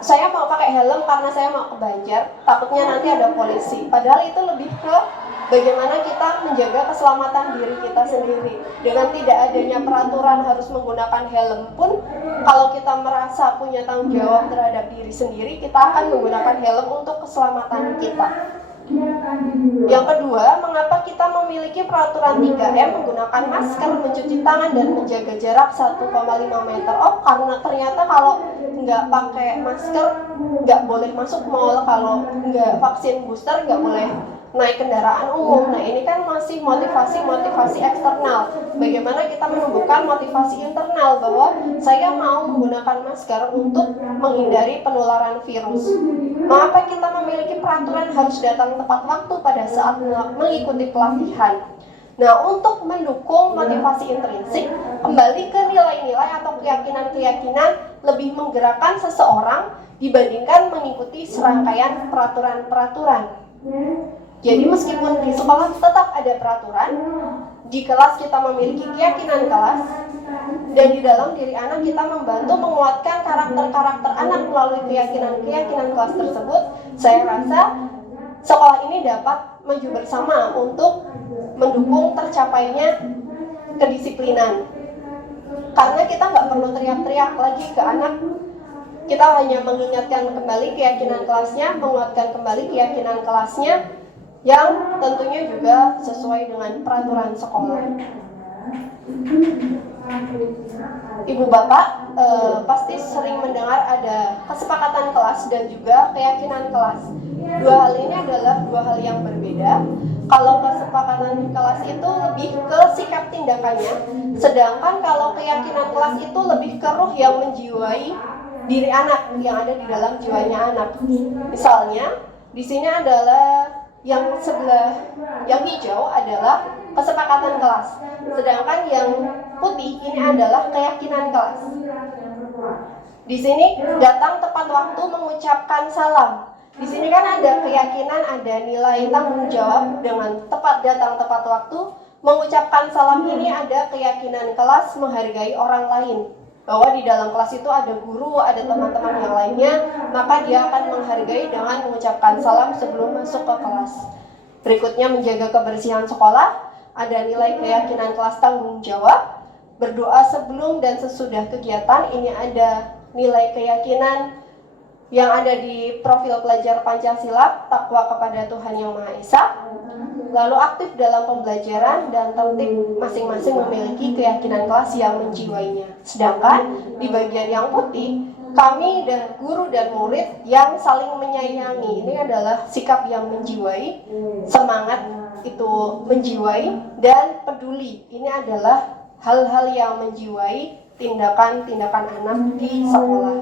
saya mau pakai helm karena saya mau ke Banjar, takutnya nanti ada polisi. Padahal itu lebih ke bagaimana kita menjaga keselamatan diri kita sendiri. Dengan tidak adanya peraturan harus menggunakan helm pun, kalau kita merasa punya tanggung jawab terhadap diri sendiri, kita akan menggunakan helm untuk keselamatan kita. Yang kedua, mengapa kita memiliki peraturan 3M menggunakan masker, mencuci tangan, dan menjaga jarak 1,5 meter? Oh, karena ternyata kalau nggak pakai masker nggak boleh masuk mall, kalau nggak vaksin booster nggak boleh naik kendaraan umum. Nah, ini kan masih motivasi eksternal. Bagaimana kita menumbuhkan motivasi internal bahwa saya mau menggunakan masker untuk menghindari penularan virus. Mengapa kita memiliki peraturan harus datang tepat waktu pada saat mengikuti pelatihan? Nah, untuk mendukung motivasi intrinsik, kembali ke nilai-nilai atau keyakinan-keyakinan lebih menggerakkan seseorang dibandingkan mengikuti serangkaian peraturan-peraturan. Jadi meskipun di sekolah tetap ada peraturan, di kelas kita memiliki keyakinan kelas, dan di dalam diri anak kita membantu menguatkan karakter-karakter anak melalui keyakinan-keyakinan kelas tersebut, saya rasa sekolah ini dapat maju bersama untuk mendukung tercapainya kedisiplinan. Karena kita nggak perlu teriak-teriak lagi ke anak, kita hanya mengingatkan kembali keyakinan kelasnya, menguatkan kembali keyakinan kelasnya, yang tentunya juga sesuai dengan peraturan sekolah. Ibu bapak pasti sering mendengar ada kesepakatan kelas dan juga keyakinan kelas. Dua hal ini adalah dua hal yang berbeda. Kalau kesepakatan kelas itu lebih ke sikap tindakannya, sedangkan kalau keyakinan kelas itu lebih ke ruh yang menjiwai diri anak, yang ada di dalam jiwanya anak. Misalnya, di sini adalah yang sebelah yang hijau adalah kesepakatan kelas, sedangkan yang putih ini adalah keyakinan kelas. Di sini datang tepat waktu mengucapkan salam. Di sini kan ada keyakinan, ada nilai tanggung jawab dengan datang tepat waktu. Mengucapkan salam ini ada keyakinan kelas menghargai orang lain, bahwa di dalam kelas itu ada guru, ada teman-teman yang lainnya, maka dia akan menghargai dengan mengucapkan salam sebelum masuk ke kelas. Berikutnya, menjaga kebersihan sekolah, ada nilai keyakinan kelas tanggung jawab, berdoa sebelum dan sesudah kegiatan, ini ada nilai keyakinan yang ada di profil pelajar Pancasila, takwa kepada Tuhan Yang Maha Esa. Lalu aktif dalam pembelajaran dan tertib, masing-masing memiliki keyakinan kelas yang menjiwainya. Sedangkan di bagian yang putih, kami dan guru dan murid yang saling menyayangi. Ini adalah sikap yang menjiwai, semangat itu menjiwai, dan peduli. Ini adalah hal-hal yang menjiwai tindakan-tindakan anak di sekolah.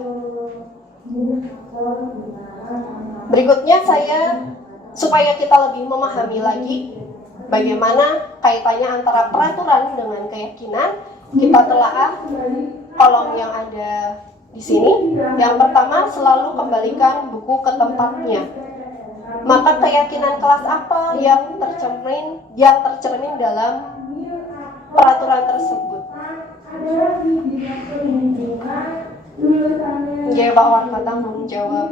Berikutnya supaya kita lebih memahami lagi bagaimana kaitannya antara peraturan dengan keyakinan, kita telaah kolom yang ada di sini. Yang pertama, selalu kembalikan buku ke tempatnya. Maka keyakinan kelas apa yang tercermin dalam peraturan tersebut? lagi bidang perlindungan, lulusannya Ya, Pak Warfa tanggung jawab.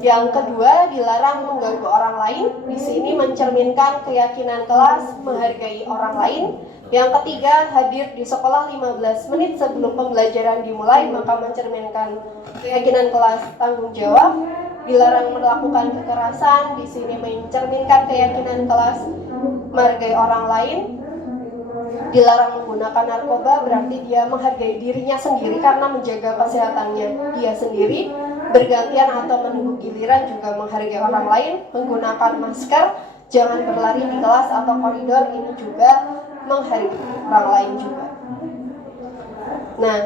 Yang kedua, dilarang mengganggu orang lain. Di sini mencerminkan keyakinan kelas menghargai orang lain. Yang ketiga, hadir di sekolah 15 menit sebelum pembelajaran dimulai, maka mencerminkan keyakinan kelas tanggung jawab. Dilarang melakukan kekerasan, di sini mencerminkan keyakinan kelas menghargai orang lain. Dilarang menggunakan narkoba, berarti dia menghargai dirinya sendiri karena menjaga kesehatannya dia sendiri. Bergantian atau menunggu giliran juga menghargai orang lain. Menggunakan masker, jangan berlari di kelas atau koridor, ini juga menghargai orang lain juga. Nah,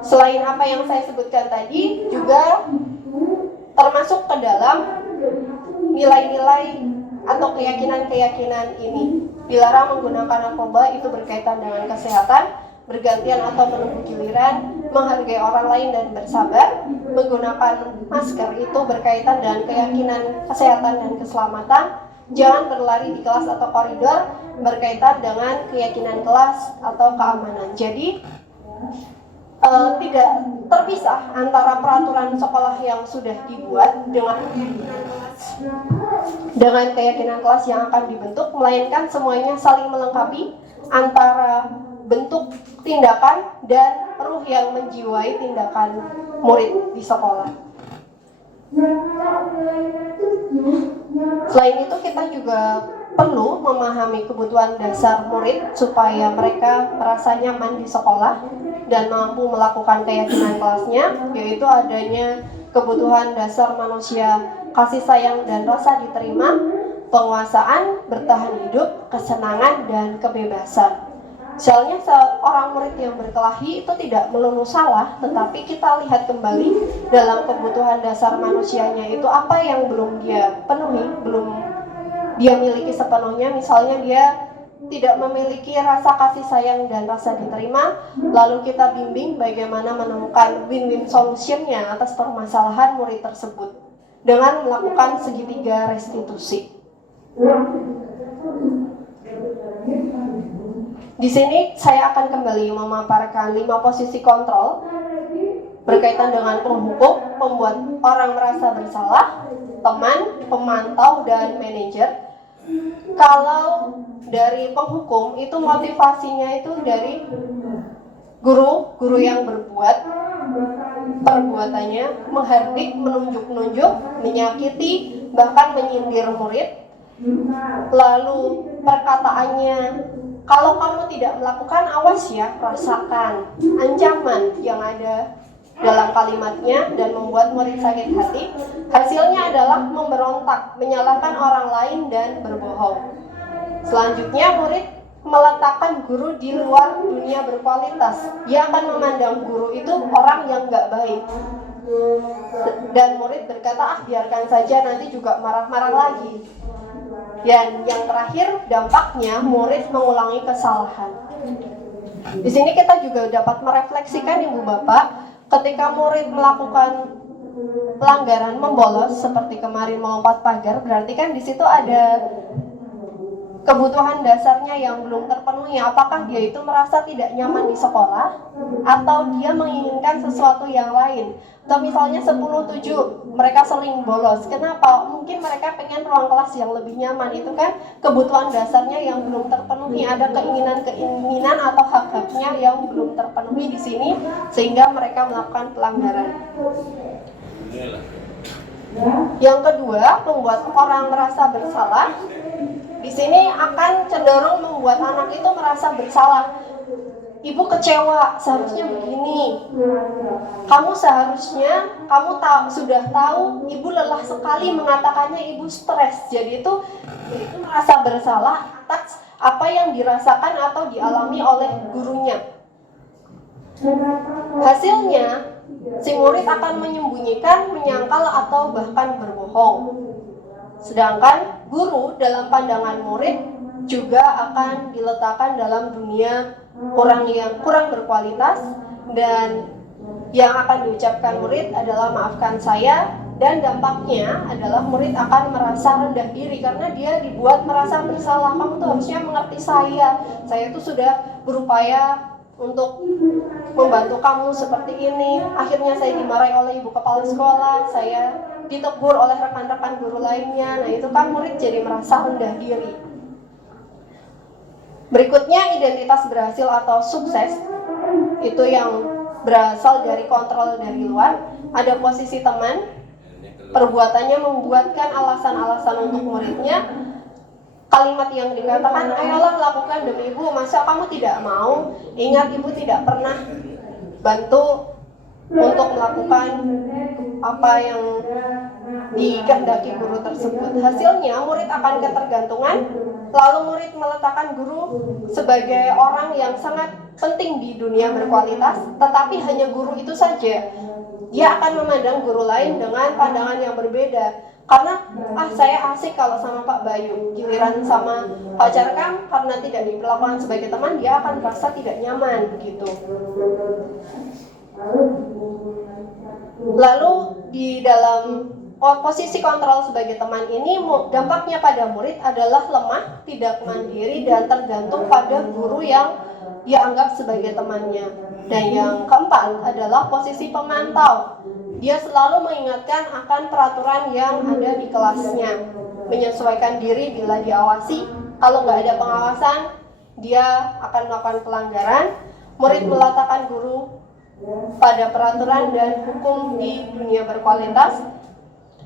selain apa yang saya sebutkan tadi, juga termasuk ke dalam nilai-nilai atau keyakinan-keyakinan ini. Dilarang menggunakan narkoba, itu berkaitan dengan kesehatan. Bergantian atau menunggu giliran, menghargai orang lain dan bersabar. Menggunakan masker itu berkaitan dengan keyakinan kesehatan dan keselamatan. Jangan berlari di kelas atau koridor, berkaitan dengan keyakinan kelas atau keamanan. Jadi tidak terpisah antara peraturan sekolah yang sudah dibuat dengan keyakinan kelas yang akan dibentuk, melainkan semuanya saling melengkapi antara bentuk tindakan dan ruh yang menjiwai tindakan murid di sekolah. Selain itu, kita juga perlu memahami kebutuhan dasar murid supaya mereka merasa nyaman di sekolah dan mampu melakukan keyakinan kelasnya, yaitu adanya kebutuhan dasar manusia, kasih sayang dan rasa diterima, penguasaan, bertahan hidup, kesenangan, dan kebebasan. Misalnya seorang murid yang berkelahi itu tidak melulu salah, tetapi kita lihat kembali dalam kebutuhan dasar manusianya itu apa yang belum dia penuhi, belum dia miliki sepenuhnya. Misalnya dia tidak memiliki rasa kasih sayang dan rasa diterima, lalu kita bimbing bagaimana menemukan win-win solution-nya atas permasalahan murid tersebut dengan melakukan segitiga restitusi. Di sini saya akan kembali memaparkan 5 posisi kontrol berkaitan dengan penghukum, pembuat orang merasa bersalah, teman, pemantau, dan manajer. Kalau dari penghukum itu motivasinya itu dari guru yang berbuat perbuatannya menghardik, menunjuk-nunjuk, menyakiti, bahkan menyindir murid. Lalu perkataannya, kalau kamu tidak melakukan, awas ya, rasakan ancaman yang ada dalam kalimatnya dan membuat murid sakit hati. Hasilnya adalah memberontak, menyalahkan orang lain dan berbohong. Selanjutnya, murid meletakkan guru di luar dunia berkualitas. Dia akan memandang guru itu orang yang gak baik. Dan murid berkata, biarkan saja, nanti juga marah-marah lagi. Dan yang terakhir, dampaknya murid mengulangi kesalahan. Di sini kita juga dapat merefleksikan, Ibu Bapak, ketika murid melakukan pelanggaran, membolos seperti kemarin melompat pagar, berarti kan di situ ada kebutuhan dasarnya yang belum terpenuhi. Apakah dia itu merasa tidak nyaman di sekolah atau dia menginginkan sesuatu yang lain? Atau misalnya 10-7 mereka sering bolos. Kenapa? Mungkin mereka pengen ruang kelas yang lebih nyaman. Itu kan kebutuhan dasarnya yang belum terpenuhi. Ada keinginan atau hak-haknya yang belum terpenuhi di sini sehingga mereka melakukan pelanggaran. Yang kedua, membuat orang merasa bersalah. Di sini akan cenderung membuat anak itu merasa bersalah. Ibu kecewa, seharusnya begini. Kamu sudah tahu, ibu lelah sekali mengatakannya, ibu stres. Jadi itu merasa bersalah atas apa yang dirasakan atau dialami oleh gurunya. Hasilnya, si murid akan menyembunyikan, menyangkal, atau bahkan berbohong. Sedangkan guru dalam pandangan murid juga akan diletakkan dalam dunia kurang berkualitas, dan yang akan diucapkan murid adalah maafkan saya, dan dampaknya adalah murid akan merasa rendah diri karena dia dibuat merasa bersalah. Kamu tuh harusnya mengerti saya tuh sudah berupaya untuk membantu kamu seperti ini. Akhirnya saya dimarahi oleh ibu kepala sekolah, saya ditegur oleh rekan-rekan guru lainnya. Nah itu kan murid jadi merasa rendah diri. Berikutnya identitas berhasil atau sukses, itu yang berasal dari kontrol dari luar. Ada posisi teman, perbuatannya membuatkan alasan-alasan untuk muridnya. Kalimat yang dikatakan, ayolah lakukan demi ibu, masa kamu tidak mau? Ingat ibu tidak pernah bantu untuk melakukan apa yang dikehendaki guru tersebut. Hasilnya murid akan ketergantungan, lalu murid meletakkan guru sebagai orang yang sangat penting di dunia berkualitas, tetapi hanya guru itu saja. Dia akan memandang guru lain dengan pandangan yang berbeda. Karena saya asik kalau sama Pak Bayu, giliran sama Pak Jarkam karena tidak diperlakukan sebagai teman, dia akan merasa tidak nyaman gitu. Lalu di dalam posisi kontrol sebagai teman ini, dampaknya pada murid adalah lemah, tidak mandiri, dan tergantung pada guru yang dia anggap sebagai temannya. Dan yang keempat adalah posisi pemantau. Dia selalu mengingatkan akan peraturan yang ada di kelasnya, menyesuaikan diri bila diawasi. Kalau nggak ada pengawasan, dia akan melakukan pelanggaran. Murid meletakkan guru pada peraturan dan hukum di dunia berkualitas.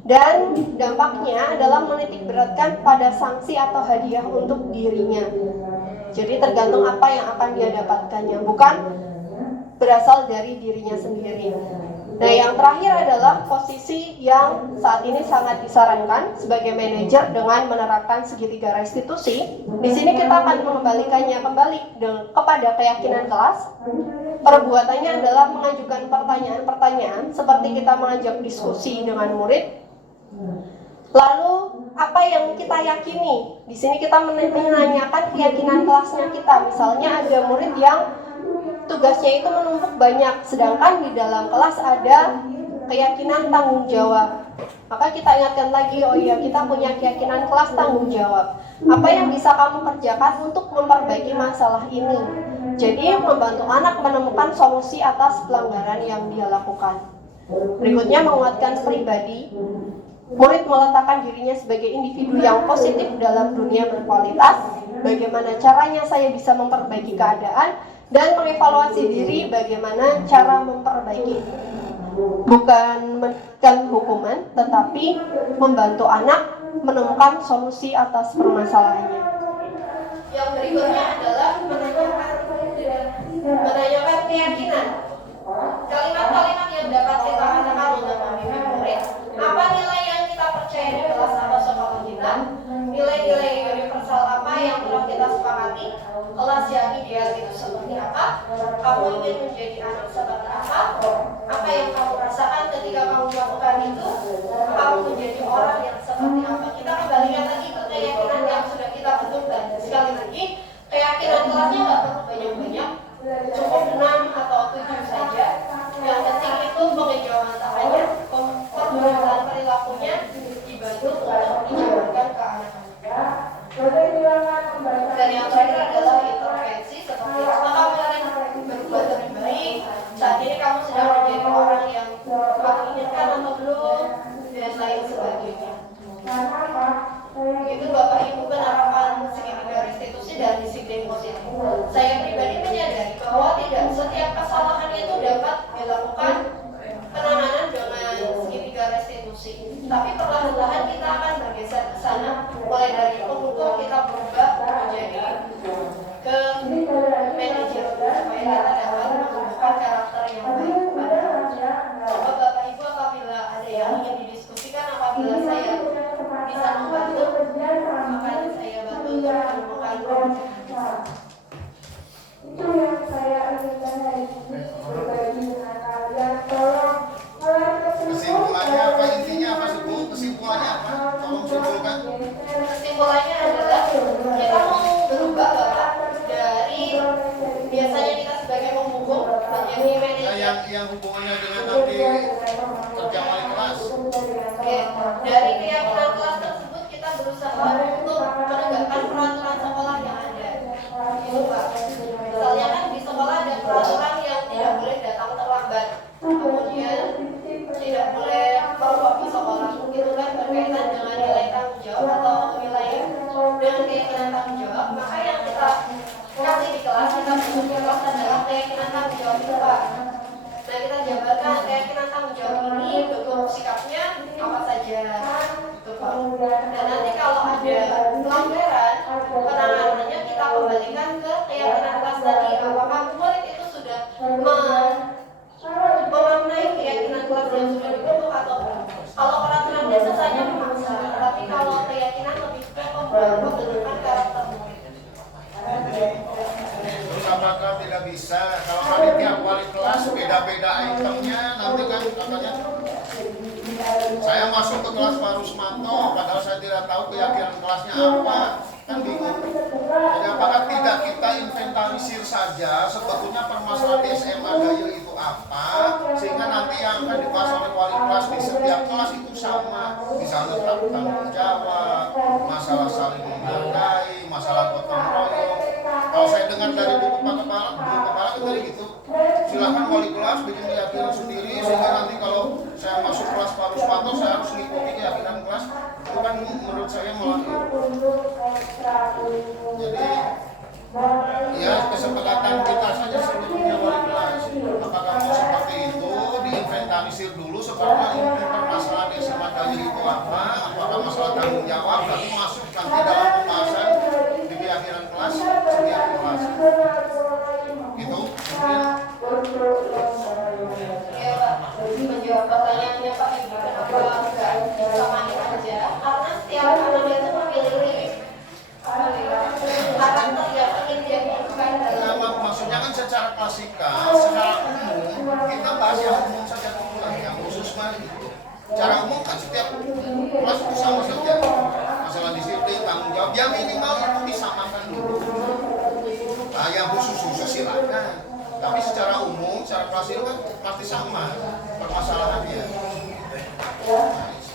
Dan dampaknya adalah menitik beratkan pada sanksi atau hadiah untuk dirinya. Jadi tergantung apa yang akan dia dapatkannya, bukan berasal dari dirinya sendiri. Nah, yang terakhir adalah posisi yang saat ini sangat disarankan sebagai manajer dengan menerapkan segitiga restitusi. Di sini kita akan mengembalikannya kembali kepada keyakinan kelas. Perbuatannya adalah mengajukan pertanyaan-pertanyaan seperti kita mengajak diskusi dengan murid. Lalu apa yang kita yakini? Di sini kita menanyakan keyakinan kelasnya kita. Misalnya ada murid yang tugasnya itu menumpuk banyak, sedangkan di dalam kelas ada keyakinan tanggung jawab. Maka kita ingatkan lagi, oh iya kita punya keyakinan kelas tanggung jawab. Apa yang bisa kamu kerjakan untuk memperbaiki masalah ini? Jadi membantu anak menemukan solusi atas pelanggaran yang dia lakukan. Berikutnya menguatkan pribadi. Murid meletakkan dirinya sebagai individu yang positif dalam dunia berkualitas. Bagaimana caranya saya bisa memperbaiki keadaan dan mengevaluasi diri bagaimana cara memperbaiki. Bukan memberikan hukuman, tetapi membantu anak menemukan solusi atas permasalahannya. Yang berikutnya adalah menanyakan keyakinan. Kalimat-kalimat yang dapat kita katakan untuk membimbing murid. Apa nilai yang kita percaya di kelas atau sekolah kita? Nilai-nilai universal apa yang telah kita sepakati? Kelas yang ideal itu seperti apa? Kamu ingin menjadi anak seperti apa? Apa yang kamu rasakan ketika kamu melakukan itu? Kamu menjadi orang yang seperti apa? Kita kembalikan lagi ke keyakinan yang sudah kita bentukkan. Sekali lagi, keyakinan kelasnya nggak perlu banyak-banyak, cukup 6 atau 7 saja. Yang penting itu pengejawantahannya, perubahan perilakunya dibantu untuk dijabarkan ke anak-anak. Dan yang terakhir adalah intervensi, seperti apakah kalian berbuat lebih baik, saat ini kamu sedang menjadi orang yang kamu inginkan atau belum, dan lain sebagainya. Itu Bapak Ibu penerapan segitiga restitusi dan disiplin positif. Saya pribadi menyadari bahwa tidak setiap kesalahan itu dapat dilakukan penanganan dengan segitiga restitusi. Tapi perlahan-lahan kita akan bergeser ke sana. Mulai dari penghukum kita berubah menjadi ke manajer supaya kita dapat menumbuhkan karakter yang baik kepada Bapak Ibu. Apabila ada yang ingin didiskusikan, apabila saya bisa membantu, maka saya bantu untuk menemukan itu yang saya inginkan dari sini berbagi dengan kalian. Tolong Kesimpulannya apa, intinya apa Suku? Kesimpulannya apa? Tolong simpulkan. Kesimpulannya adalah kita mau berubah Bapak dari biasanya kita sebagai penghukum menjadi manajer. Yang hubungannya dengan nanti kerja wali kelas. Oke, dari keyakinan kelas tersebut kita berusaha untuk menegakkan peraturan sekolah yang ada. Itu Pak. Misalnya kan di sekolah ada peraturan yang tidak boleh datang terlambat. Kemudian tidak boleh merokok di sekolah. Itu kan berkaitan dengan nilai tanggung jawab atau wilayah dengan keyakinan tanggung jawab. Maka yang kita kasih di kelas, kita bentuk di kelas adalah keyakinan tanggung jawab itu, Pak. Nah, kita jabarkan keyakinan tanggung jawab ini bentuk sikapnya apa saja, gitu, Pak. Dan nanti kalau ada pelanggaran, penanganannya kita kembalikan ke keyakinan kelas tadi. Apakah murid itu sudah memaknai keyakinan kelas yang sudah dibentuk atau belum? Kalau peraturannya sesanya memaksa, tapi kalau keyakinan lebih ke pembentukan karakter murid. Terus apakah tidak bisa kalau kami tiap wali kelas beda-beda itemnya, nanti kan katanya saya masuk ke kelas Pak Rusmanto padahal saya tidak tahu keyakinan kelasnya apa, kan bingung. Jadi apakah tidak kita inventarisir saja sebetulnya permasalahan di SMA Gayo itu apa, sehingga nanti yang akan dibahas oleh wali kelas di setiap kelas itu sama, misalnya tanggung jawab, masalah saling menghargai, masalah gotong royong. Kalau saya dengar dari buku kepala itu tadi gitu, silahkan wali kelas bikin keyakinan sendiri, sehingga nanti kalau saya masuk kelas Pak Rusmanto saya harus ngikuti keyakinan kelas. Itu kan menurut saya melalui. Jadi ya kesepakatan kita saja sebetulnya wali kelas. Apakah mau seperti itu, diinventarisir dulu sebenarnya ini permasalahan di SMA Gayo itu apa, apakah masalah tanggung jawab, tapi masuk nanti dalam pembahasan di keyakinan kelas setiap kelas. Gitu. Ya, Pak. Menjawab pertanyaannya Pak Ibu, kenapa enggak disamain aja? Karena setiap anak itu memiliki karakter yang ingin dia tunjukkan dalam. Nah, maksudnya kan secara klasikal, secara umum kita bahas yang umum saja dulu lah, yang khusus mah gitu. Secara umum kan setiap kelas itu sama saja. Masalah disiplin, tanggung jawab, ya minimal itu disamakan dulu. Nah, yang khusus silakan. Tapi secara umum, secara klasikal kan pasti sama permasalahannya.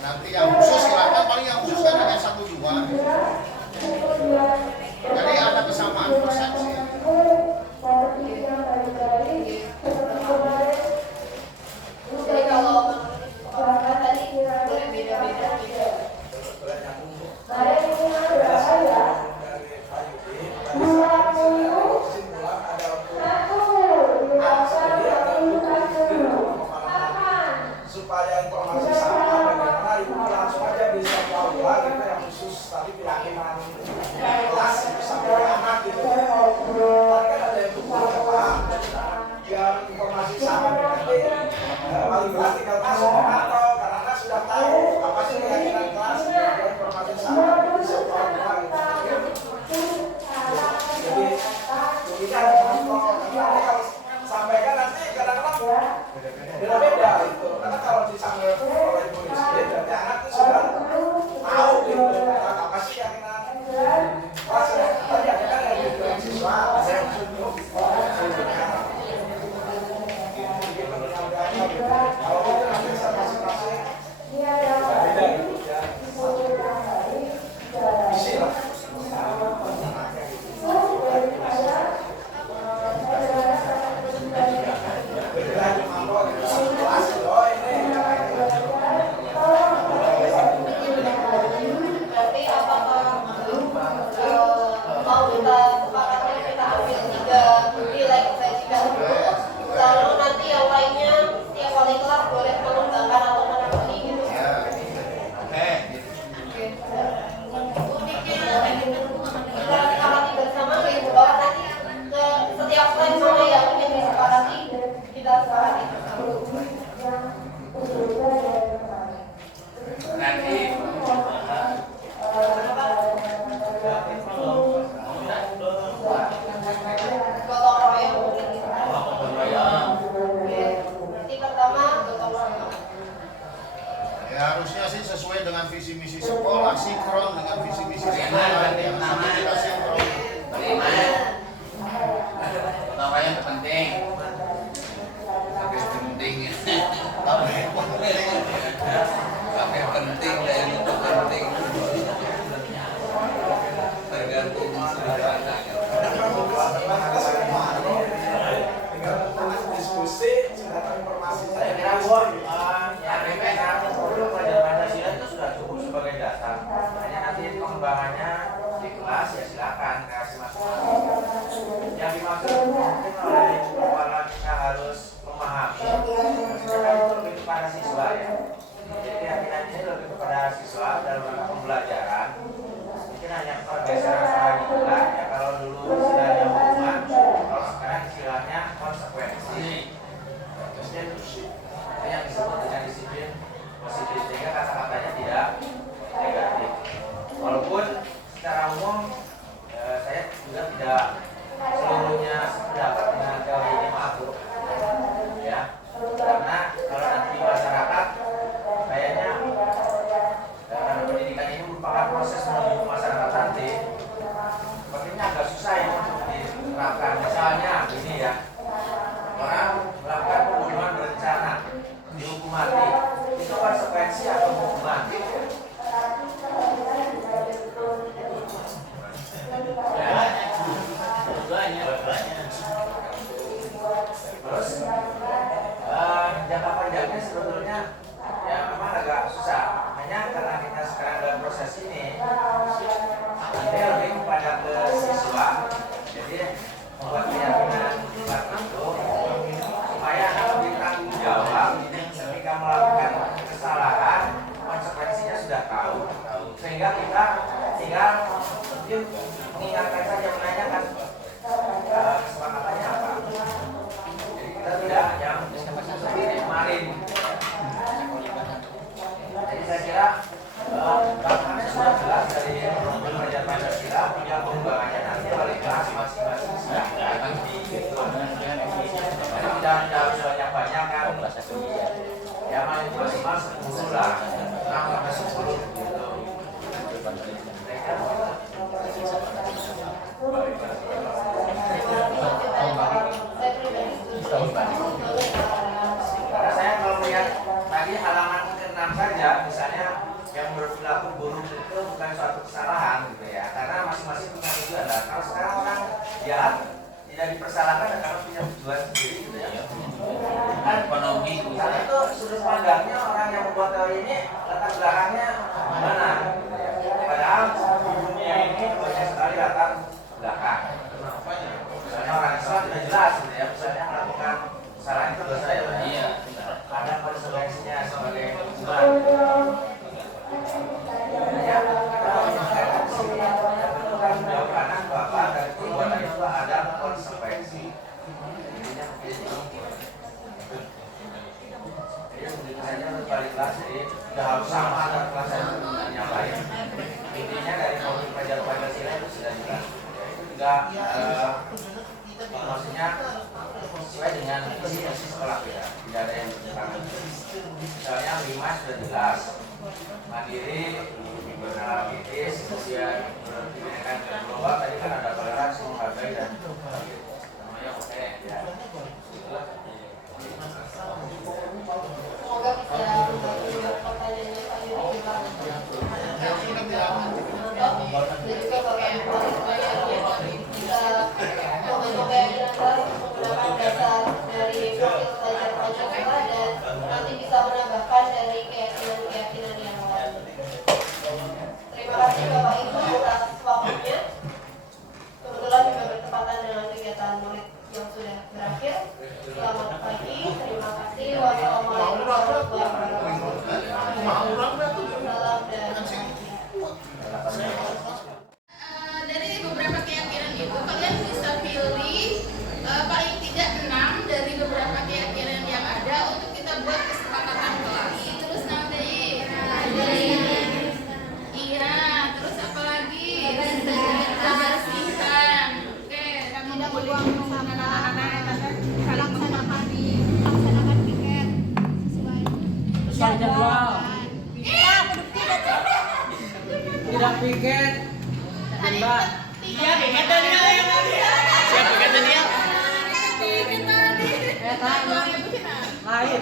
Nanti yang khusus silakan, paling yang khusus kan hanya 1-2. Jadi ada kesamaan persepsi. Jadi kalau tadi boleh beda-beda gitu. Supaya informasi sama, bagaimana ibu langsung aja bisa bawa gitu yang khusus tadi keyakinan kelas itu sampai ke anak gitu. Tadi kan ada yang buku apa, biar informasi sama nanti wali kelas tinggal masuk ke kantor karena anak sudah tahu apa sih keyakinan kelas, biar informasi sama bisa bawa gitu. Jadi ini ada contoh, nanti kalau sampaikan nanti kadang-kadang beda-beda itu, karena kalau disampaikan oleh polisi berarti anak itu sudah tahu gitu apa sih keyakinan kelas. Tadi ada kan yang dibilang siswa, ada yang sudah kalau itu nanti masing-masing beda gitu ya, isi lah. Berarti apakah mau kita sepakati kita ambil 3 nilai kebajikan dulu, lalu nanti yang lainnya tiap wali kelas boleh mengembangkan atau menambah gitu. Oke. Uniknya kita sepakati bersama gitu bahwa nanti ke setiap slide mana yang ingin disepakati kita sepakati bersama. Gotong royong mungkin gitu. Oke. Berarti pertama gotong royong. Ya harusnya sih sesuai dengan visi misi sekolah, sinkron dengan visi misi sekolah. Yang sampai kita sinkron. Apa yang terpenting? Pakai penting dan itu penting. Tergantung sudut pandang. Jadi keyakinan ini lebih kepada siswa dalam rangka pembelajaran. Mungkin hanya pergeseran secara itulah ya, kalau dulu istilahnya hukuman, kalau sekarang istilahnya konsekuensi. Itu yang disebut dengan disiplin positif, sehingga kata-katanya tidak negatif. Walaupun secara umum saya juga tidak seluruhnya sependapat dengan teori ini, maaf Bu. Ya, karena kalau nanti di masyarakat kayaknya karena pendidikan ini merupakan proses menuju masyarakat nanti, sepertinya agak susah ya untuk diterapkan. Misalnya ini ya, orang melakukan pembunuhan berencana dihukum mati, itu konsekuensi atau hukuman? Terus jangka panjangnya sebetulnya ya memang agak susah. Hanya karena kita sekarang dalam proses ini lebih kepada ke siswa, jadi membuat keyakinan itu supaya lebih tanggung jawab ketika melakukan kesalahan, konsekuensinya sudah tahu, sehingga kita tinggal mungkin mengingatkan saja, menanyakan kesepakatannya apa. Jadi kita tidak yang seperti kemarin. Jadi saya kira bahkannya sudah jelas dari pelajaran Pancasila, punya pengembangannya nanti oleh kelas masing-masing sudah nanti gitu. Jadi tidak harus banyak-banyak kan. Ya maksimal 10 lah, 6-10 gitu. Karena saya kalau melihat tadi halaman ke-6 saja, misalnya yang berperilaku buruk itu bukan suatu kesalahan gitu ya, karena masing-masing punya tujuan. Nah, kalau sekarang orang jahat tidak dipersalahkan karena punya tujuan sendiri gitu ya. Kan ekonomi. Karena itu sudut pandangnya orang yang membuat teori ini latar belakangnya mana? Gitu ya. Padahal di dunia ini banyak sekali latar belakang. Misalnya orang Islam tidak jelas gitu ya, misalnya melakukan kesalahan itu dosa ya. Iya. Ada konsekuensinya sebagai hukuman. Ya, kita menyampaikan di sini bentuk tanggung jawab anak bapak dari perbuatan itu ada konsekuensi. Intinya begitu. Jadi begitu saja balik kelas, jadi tidak harus sama antar kelas dengan yang lain. Intinya dari modul pelajaran Pancasila itu sudah jelas. Itu juga maksudnya sesuai dengan visi sekolah kita, tidak ada yang bertentangan. Misalnya 5 sudah jelas, mandiri, beranalitis, kemudian bertindakan global. Tadi kan ada toleransi, menghargai dan namanya oke ya. Semoga bisa menjawab pertanyaannya Pak Yudi dan juga Bapak Ibu bisa membentuk keyakinan baru menggunakan dasar dari profil pelajar Pancasila dan nanti bisa menambahkan dari keyakinan-keyakinan yang lain. Terima kasih Bapak Ibu atas waktunya. Kebetulan juga bertepatan dengan kegiatan murid yang sudah berakhir. Selamat pagi, terima kasih. Wassalamualaikum warahmatullahi wabarakatuh. Salam dan dari beberapa keyakinan itu kalian bisa pilih paling tidak 6 dari beberapa keyakinan yang ada untuk kita buat kesepakatan kelas. Terus nanti iya, terus apa lagi? Kebersihan. Oke, kamu tidak boleh menggunakan anak-anak saling menghormati, melaksanakan piket sesuai jadwal. Tidak piket. Mbak. Iya, piket tadi yang Siap piket tadi ya? piket tadi. Lain.